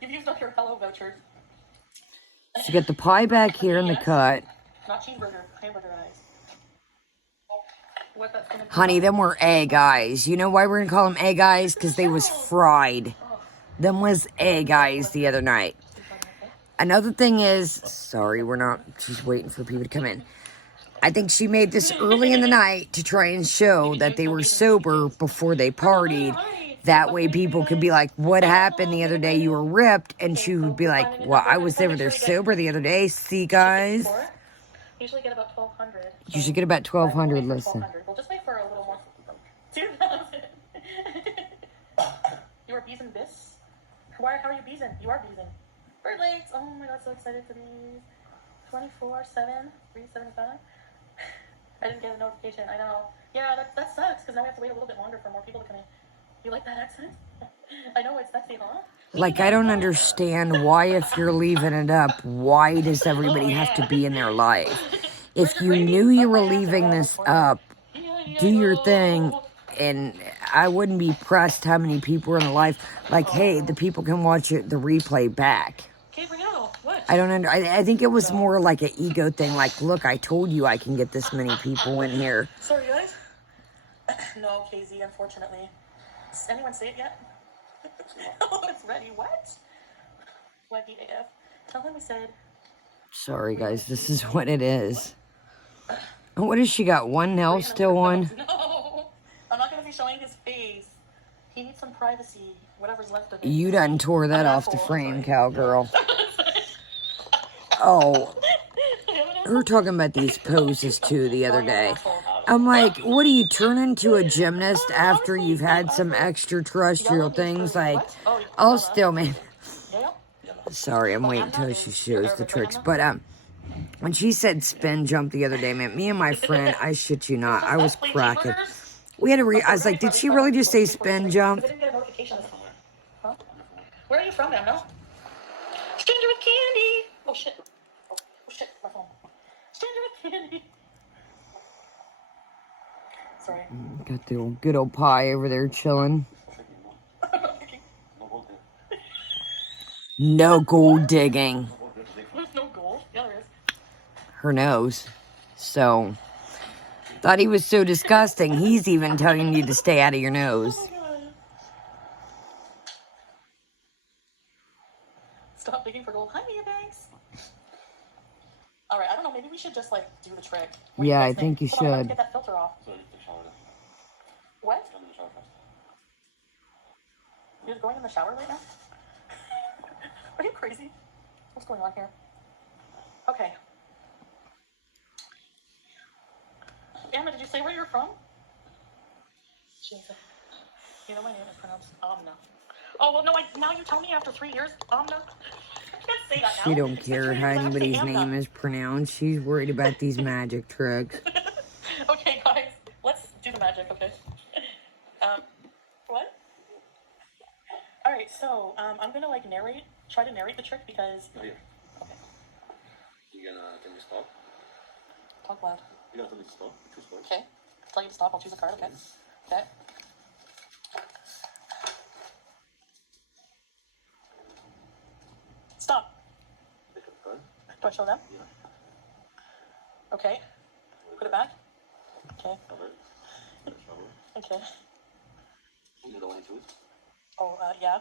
You've used up your hello voucher. So you got the pie back here in the cut. Not cheeseburger, hamburger eyes. What that's gonna be. Honey, them were egg eyes. You know why we're gonna call them egg eyes? Because they was fried. Them was egg eyes the other night. Another thing is, sorry, we're not, she's waiting for people to come in. I think she made this early in the night to try and show that they were sober before they partied. That way people could be like, what happened the other day? You were ripped. And she would be like, well, I was over there sober the other day. See, guys? Usually get about 1,200. You should get about 1,200, listen. We'll just wait for a little more. 2,000. You are beezing this? How are you beezing? You are beezing. Bird legs. Oh my god, so excited for these. 24/7, 375. I didn't get a notification. I know. Yeah, that sucks because now we have to wait a little bit longer for more people to come in. You like that accent? I know it's sexy, huh? Like, I don't understand why, if you're leaving it up, why does everybody have to be in their life? If you knew you were leaving this up, do your thing, and I wouldn't be pressed how many people are in the life. Like, hey, the people can watch it, the replay back. I don't I think it was more like an ego thing. Like, look, I told you I can get this many people in here. Sorry, guys. No, KZ, unfortunately. Does anyone say it yet? Oh, it's ready. What? Wendy AF. Tell him we said. Sorry, guys. This is what it is. What has she got? One nail still on? No. I'm not going to be showing his face. He needs some privacy. Whatever's left of it. You done tore that off the frame, cowgirl. Oh, we were talking about these poses too the other day. I'm like, what do you turn into a gymnast after you've had some extraterrestrial things? Like, I'll still, man. Sorry, I'm waiting until she shows the tricks. But when she said spin jump the other day, man, me and my friend, I shit you not, I was cracking. We had to I was like, did she really just say spin jump? Where are you from, ma'am? No? Stranger with candy. Oh shit. Oh shit, my phone. Stranger with candy. Sorry. Got the old, good old pie over there chilling. No gold digging. There's no gold. Yeah, there is. Her nose. So, thought he was so disgusting. He's even telling you to stay out of your nose. Oh my god. Stop digging for gold. Hi, Mia Banks. Alright, I don't know. Maybe we should just, like, do the trick. What do Yeah, guys I think you Hold on, I have to should. get that filter off. What? You're going in the shower right now? Are you crazy? What's going on here? Okay. Anna, did you say where you're from? Jesus. You know my name is pronounced Amna. Oh, well, no, now you tell me after 3 years, Amna. I can't say that now. She don't It's been care 3 how years, I have to say anybody's Amna. name is pronounced. She's worried about these magic tricks. Okay, guys, let's do the magic, okay? What? Alright, so, I'm gonna, like, try to narrate the trick because... Oh, yeah. Okay, Can you stop? talk loud. You're gonna tell me to stop. Choose first. Okay, tell you to stop, I'll choose a card, okay? Okay. Stop. Pick up the card. Do I show them? Yeah. Okay. Put it back. Okay. Cover it. Shower. Okay. You're the one who choose. Oh, yeah.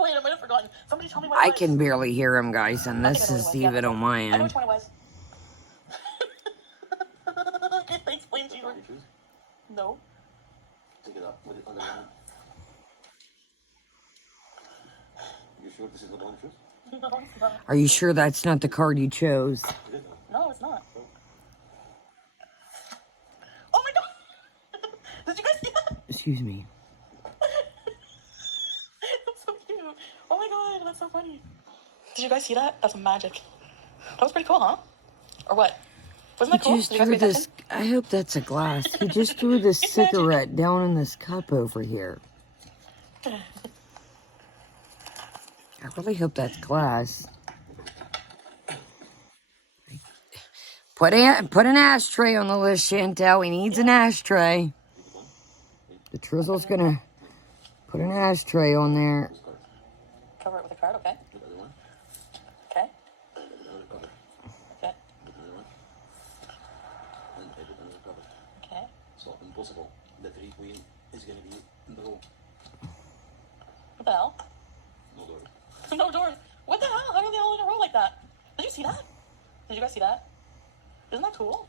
Wait, I might have forgotten. Somebody tell me what I it was. can barely hear him, guys, and I this think I know is what it was, even on my I know end. which one it was. Can I explain to you? You choose. No. Take it up with it on the hand. You sure this is not the one you choose? No, it's not. Are you sure that's not the card you chose? It is now. No, it's not. Oh my god! Did you guys see that? Excuse me. That's so cute. Oh my god, that's so funny. Did you guys see that? That's magic. That was pretty cool, huh? Or what? Wasn't that He cool? just Did you guys threw pay this. I hope that's a glass. He just threw this cigarette down in this cup over here. attention? I really hope that's glass. Put an ashtray on the list, Chantel. He needs an ashtray. The Trizzle's gonna put an ashtray on there. Cover it with a card, okay? Put the other one. Okay. Put another cover. Okay. Put another one. And I put another cover. Okay. So impossible. The 3 queen is gonna be in the row. What the hell? No door. No doors. What the hell? How are they all in a row like that? Did you see that? Did you guys see that? Isn't that cool?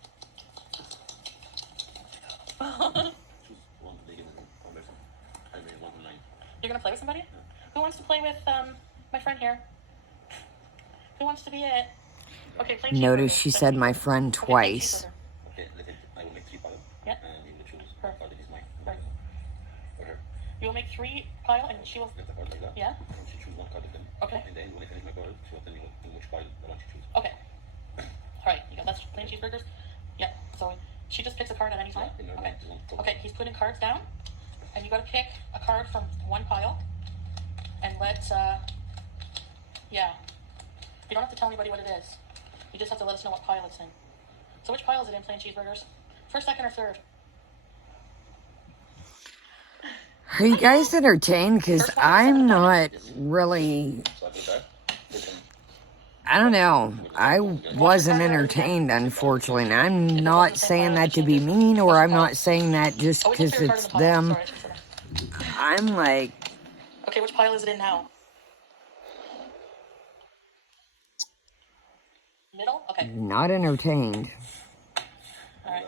Choose one to begin and one person. I mean 1 to 9. You're gonna play with somebody? Who wants to play with my friend here? Who wants to be it? Okay, plain Notice cheeseburger. she said my friend Okay, plain twice. cheeseburger. Okay, I will make 3 piles. Yeah. And you will choose Her. what card that is mine. Her. For her. You will make 3 pile and she will. Get the card like that. Yeah. And she choose 1 card of them. Okay. And then when I finish my card, she will tell me in which pile I want to choose. Okay. Alright, you got that's plain cheeseburgers? Yeah. So she just picks a card at any time? In her Okay. mind, just one card. Okay, he's putting cards down. And you gotta pick a card from one pile. And yeah. You don't have to tell anybody what it is. You just have to let us know what pile it's in. So which pile is it in, plain cheeseburgers? First, second, or third? Are you guys entertained? Because I'm not really. So I put that. I don't know. I wasn't entertained, unfortunately. And I'm not saying that to be mean, or I'm not saying that just Oh, we because can clear a card in it's the pile. them. Sorry, I should say that. I'm like, Okay, which pile is it in now? Middle? Okay. not entertained. Alright.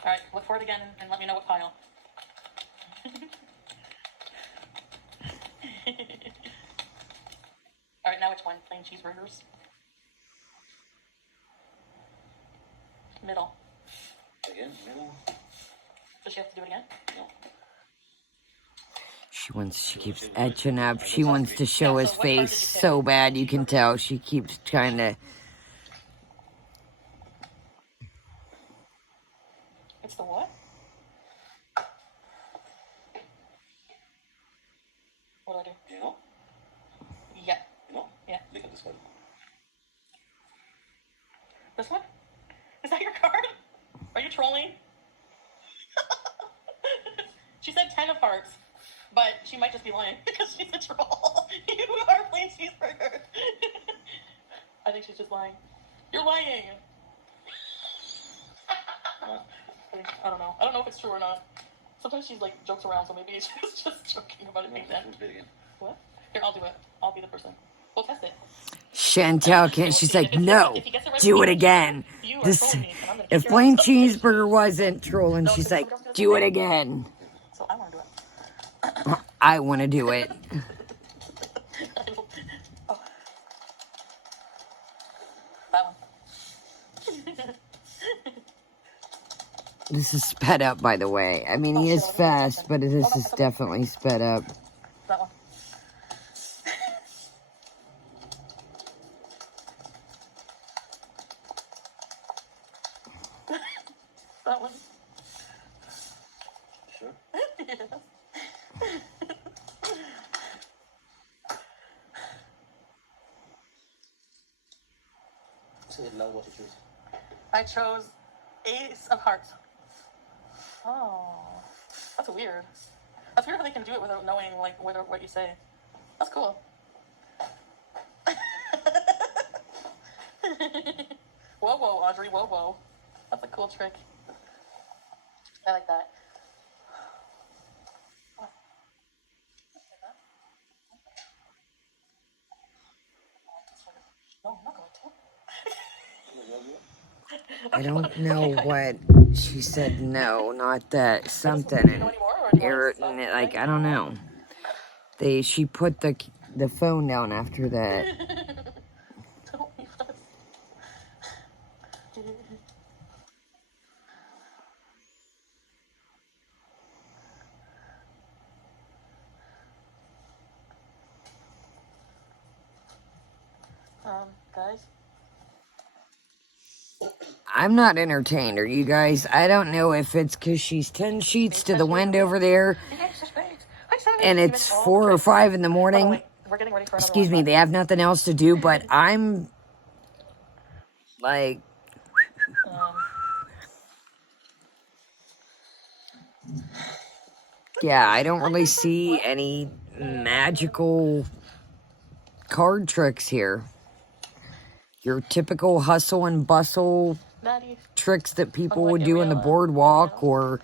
Alright, look for it again and let me know what pile. Alright, now which one? Plain cheeseburgers? Middle. Again, middle. Does she have to do it again? No. She keeps etching up. She wants to show his face so bad, you can tell. She keeps trying to. It's the what? What do I do? Do you know? Yeah. You know? Yeah. Look at this card. This one? Is that your card? Are you trolling? kind of hearts, but she might just be lying because she's a troll. You are plain cheeseburger. I think she's just lying. You're lying. I don't know. I don't know if it's true or not. Sometimes she's like jokes around, so maybe she's just joking about it being that. What? Here, I'll do it. I'll be the person. We'll test it. Chantel can't. She's like, no, do it again. This, if plain cheeseburger wasn't trolling, she's like, do it again. So I want to do it. I want to do it. Oh. That one. This is sped up, by the way. I mean, he is fast, but this is definitely sped up. That one. That one. Sure. Yes. Say it loud what you choose. I chose Ace of Hearts. Oh, that's weird. That's weird how they can do it without knowing like what you say. That's cool. Whoa, whoa, Audrey, whoa, whoa. That's a cool trick. I like that. No, I'm not going to. I don't know what she said. No, not that something and like I don't know. She put the phone down after that. Don't leave us. Guys. I'm not entertained, are you guys? I don't know if it's because she's 10 sheets to the wind over there and it's 4 or 5 in the morning. We're getting ready for Excuse me, they have nothing else to do, but I'm like... Yeah, I don't really see any magical card tricks here. Your typical hustle and bustle tricks that people would do in the boardwalk, or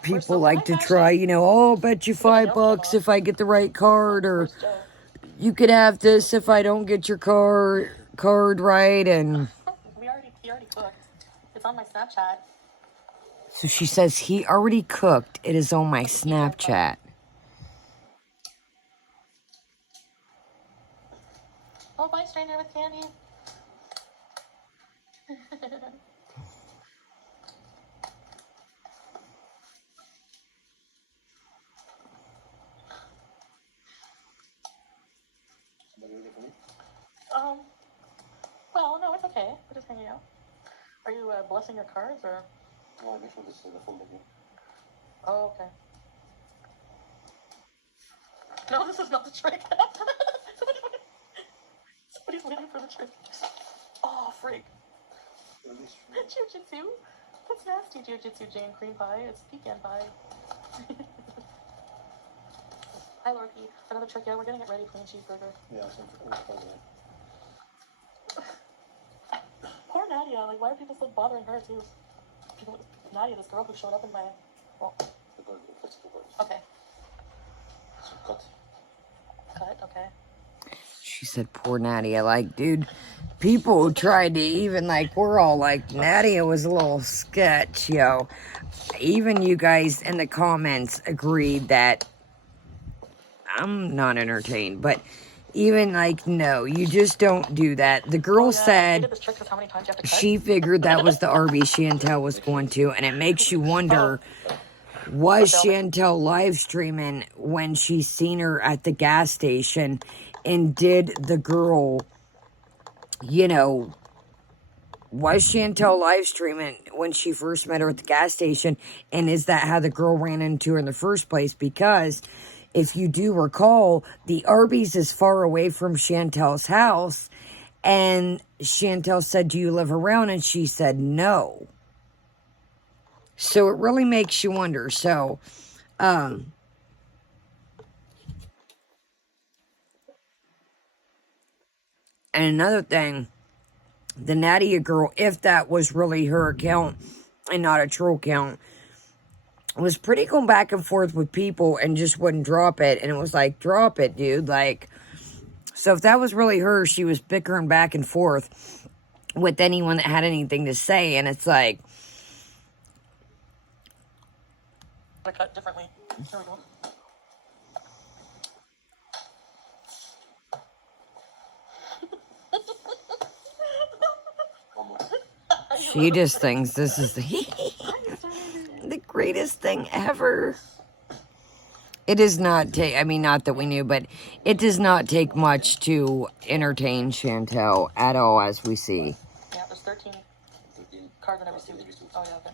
people like to try, you know, oh, I'll bet you $5 if I get the right card, or you could have this if I don't get your card right, and... He already cooked. It's on my Snapchat. So she says, he already cooked. It is on my Snapchat. Oh, bye, stranger with candy. Well, no, it's okay. We're just hanging out. Are you blessing your cards, or? No, I make sure this is the full menu. Oh, okay. No, this is not the trick. Somebody's waiting for the trick. Oh, freak. Jiu-jitsu? That's nasty, jiu-jitsu, Jane. Cream pie. It's pecan pie. Hi, Lorky. Another trick. Yeah, we're getting it ready. Plain cheeseburger. Yeah, Poor Nadia. Like, why are people still bothering her, too? Nadia, this girl who showed up in my... Well, okay. So cut. Cut, okay. She said, poor Nadia. Like, dude, people tried to even, like, we're all like, Nadia was a little sketch, yo. Even you guys in the comments agreed that I'm not entertained. But even, like, no, you just don't do that. The girl said she figured that was the Arby's Chantel was going to. And it makes you wonder, was Chantel live streaming when she seen her at the gas station? And did the girl, you know, was Chantel live streaming when she first met her at the gas station? And is that how the girl ran into her in the first place? Because if you do recall, the Arby's is far away from Chantel's house. And Chantel said, do you live around? And she said, no. So it really makes you wonder. So, and another thing, the Nadia girl, if that was really her account and not a troll account, was pretty going back and forth with people and just wouldn't drop it. And it was like, drop it, dude. Like, so if that was really her, she was bickering back and forth with anyone that had anything to say. And it's like, I cut differently. Here we go. she just thinks this is the greatest thing ever. It does not take, I mean, not that we knew, but it does not take much to entertain Chantel at all, as we see. Yeah, there's 13 cards in every suit. Oh, yeah, okay.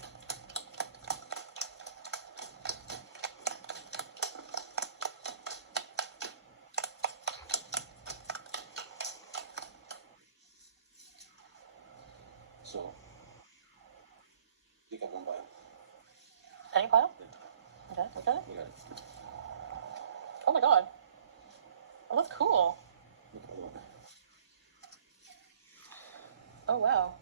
So, pick up one pile. Any pile? Okay, look at it. We got it. Oh my god. Oh, that's cool. Look at the other one. Oh, wow.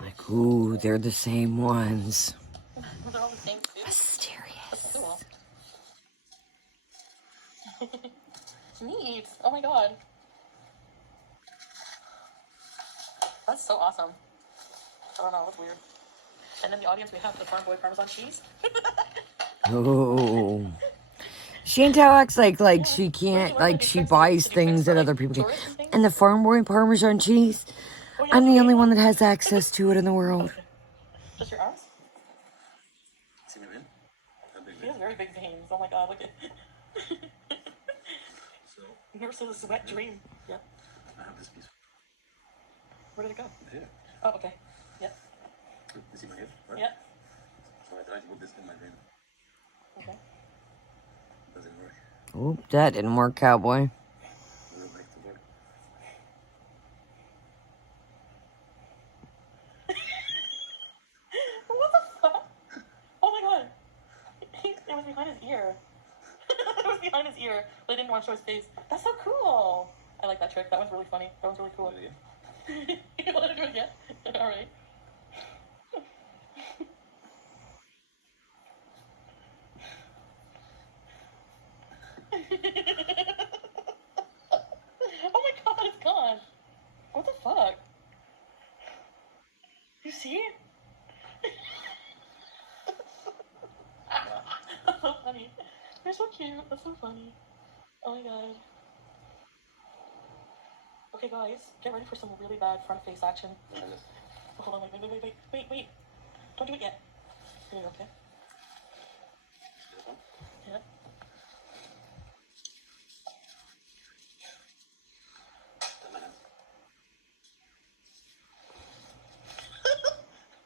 Like, ooh, they're the same ones. They're all the same suit. Mysterious. That's cool. Neat. Oh my god. That's so awesome. I don't know, that's weird. And in the audience we have the Farm Boy Parmesan cheese. Oh. Chantel acts like she can't, like she buys things that other people do. And the Farm Boy Parmesan cheese, I'm the only one that has access to it in the world. Just your arms? See my vein? How big He vein? has very big veins. Oh my god, look at So, Nurse's wet dream. Yeah. I have this piece Where did it go? here. Oh, okay. Yeah. You see my head? Right? Yeah. So I try to put this in my vein. Okay. Doesn't work. Oh, that didn't work, cowboy. Doesn't like to work. What the fuck? Oh my god. It was behind his ear. It was behind his ear, but I didn't want to show his face. That's so cool. I like that trick. That was really funny. That was really cool. Do it again. You want to do it again? Alright. Oh my god, it's gone. What the fuck? You see? That's so funny. You're so cute. That's so funny. Oh my god. Okay, guys, get ready for some really bad front face action. And I just, Hold on, wait. Don't do it yet. Here you go, okay? this one. Yeah. And my hands.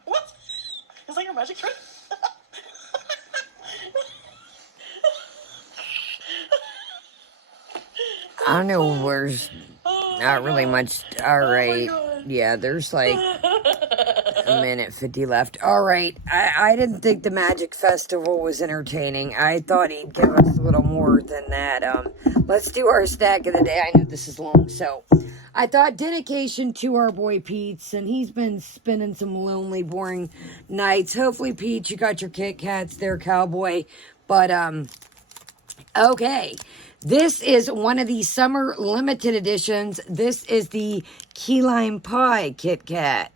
What? Is that your magic trick? I don't know, there's not really much. Alright. Yeah, there's like a minute 50 left. Alright, I didn't think the Magic Festival was entertaining. I thought he'd give us a little more than that. Let's do our stack of the day. I know this is long, so I thought dedication to our boy Pete's, and he's been spending some lonely, boring nights. Hopefully, Pete, you got your Kit Kats there, cowboy. But, okay. This is one of the summer limited editions. This is the Key Lime Pie Kit Kat.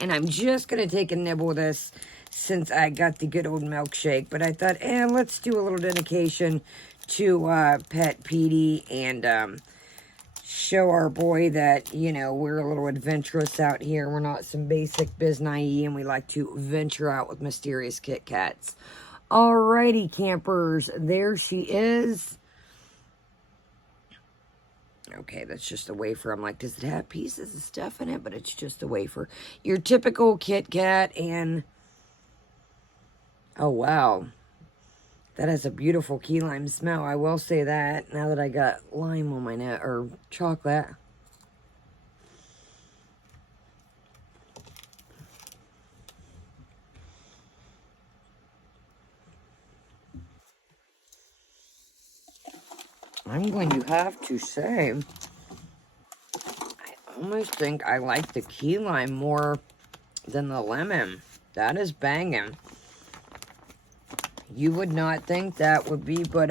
And I'm just going to take a nibble of this since I got the good old milkshake. But I thought, let's do a little dedication to Pet Petey and show our boy that, you know, we're a little adventurous out here. We're not some basic biznai, and we like to venture out with mysterious Kit Kats. Alrighty, campers, there she is. Okay, that's just a wafer. I'm like, does it have pieces of stuff in it? But it's just a wafer. Your typical Kit Kat, and oh wow, that has a beautiful key lime smell. I will say that now that I got lime on my neck, or chocolate. I'm going to have to say, I almost think I like the key lime more than the lemon. That is banging. You would not think that would be, but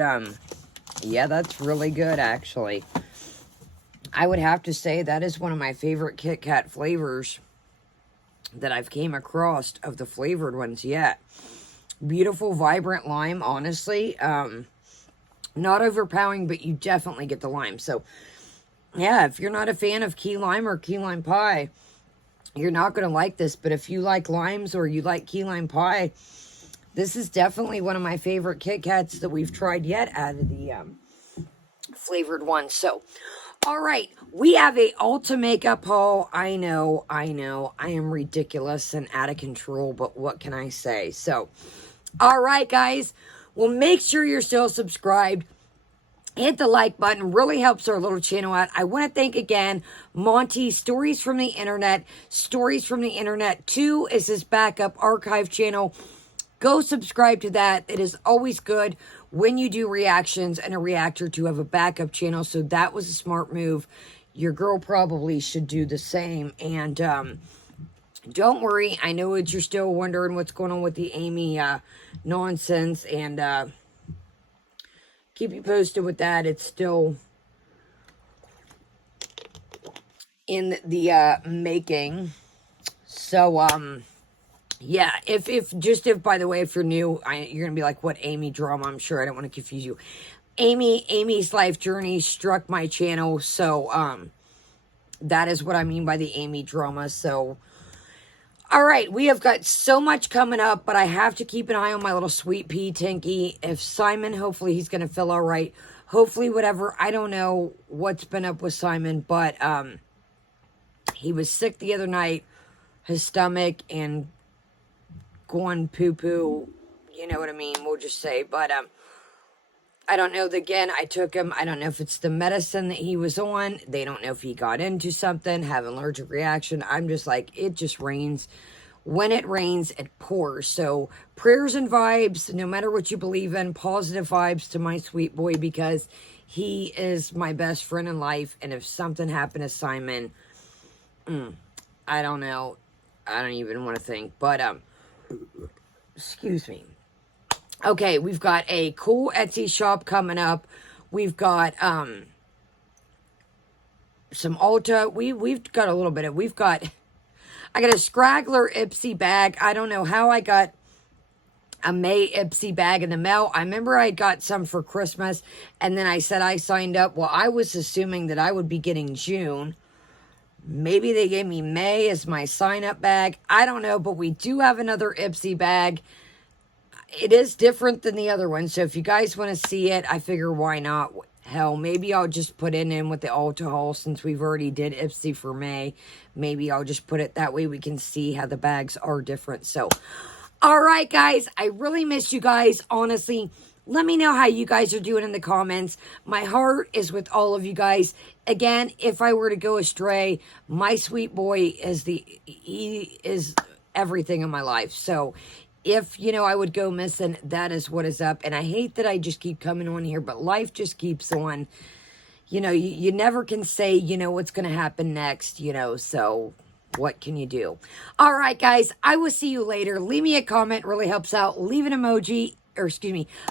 yeah, that's really good actually. I would have to say that is one of my favorite Kit Kat flavors that I've came across of the flavored ones yet. Beautiful, vibrant lime, honestly. Not overpowering, but you definitely get the lime. So, yeah, if you're not a fan of key lime or key lime pie, you're not going to like this. But if you like limes or you like key lime pie, this is definitely one of my favorite Kit Kats that we've tried yet out of the flavored ones. So, all right, we have a Ulta makeup haul. I know, I am ridiculous and out of control, but what can I say? So, all right, guys, well, make sure you're still subscribed. Hit the like button, really helps our little channel out. I want to thank again Monty, Stories from the Internet. Stories from the Internet 2 is his backup archive channel. Go subscribe to that. It is always good when you do reactions and a reactor to have a backup channel. So that was a smart move. Your girl probably should do the same. And don't worry. I know you're still wondering what's going on with the Amy nonsense. And keep you posted with that. It's still in the making. So, yeah, if by the way, if you're new, you're gonna be like, what Amy drama? I'm sure I don't want to confuse you. Amy's life journey struck my channel, so that is what I mean by the Amy drama. So, all right, we have got so much coming up, but I have to keep an eye on my little sweet pea Tinky. If Simon, hopefully he's gonna feel all right. Hopefully, whatever. I don't know what's been up with Simon, but he was sick the other night, his stomach and going poo-poo, you know what I mean, we'll just say, but I don't know, again, I took him, I don't know if it's the medicine that he was on, they don't know if he got into something, have an allergic reaction. I'm just like, it just rains. When it rains, it pours. So prayers and vibes, no matter what you believe in, positive vibes to my sweet boy, because he is my best friend in life. And if something happened to Simon, I don't know, I don't even want to think, but excuse me. Okay, we've got a cool Etsy shop coming up. We've got some Ulta. We've got a little bit of, I got a Scraggler Ipsy bag. I don't know how I got a May Ipsy bag in the mail. I remember I got some for Christmas, and then I said I signed up. Well, I was assuming that I would be getting June. Maybe they gave me May as my sign-up bag. I don't know, but we do have another Ipsy bag. It is different than the other one, so if you guys want to see it, I figure why not? Hell, maybe I'll just put it in with the Ulta haul since we've already did Ipsy for May. Maybe I'll just put it that way we can see how the bags are different. So, all right, guys, I really miss you guys, honestly. Let me know how you guys are doing in the comments. My heart is with all of you guys. Again, if I were to go astray, my sweet boy he is everything in my life. So if, I would go missing, that is what is up. And I hate that I just keep coming on here, but life just keeps on. You never can say, what's going to happen next, so what can you do? All right, guys, I will see you later. Leave me a comment, really helps out. Leave an emoji.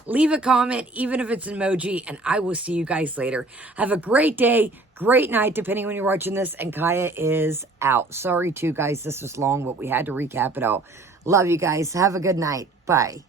Leave a comment, even if it's an emoji, and I will see you guys later. Have a great day, great night, depending when you're watching this, and Kaya is out. Sorry, too, guys, this was long, but we had to recap it all. Love you guys. Have a good night. Bye.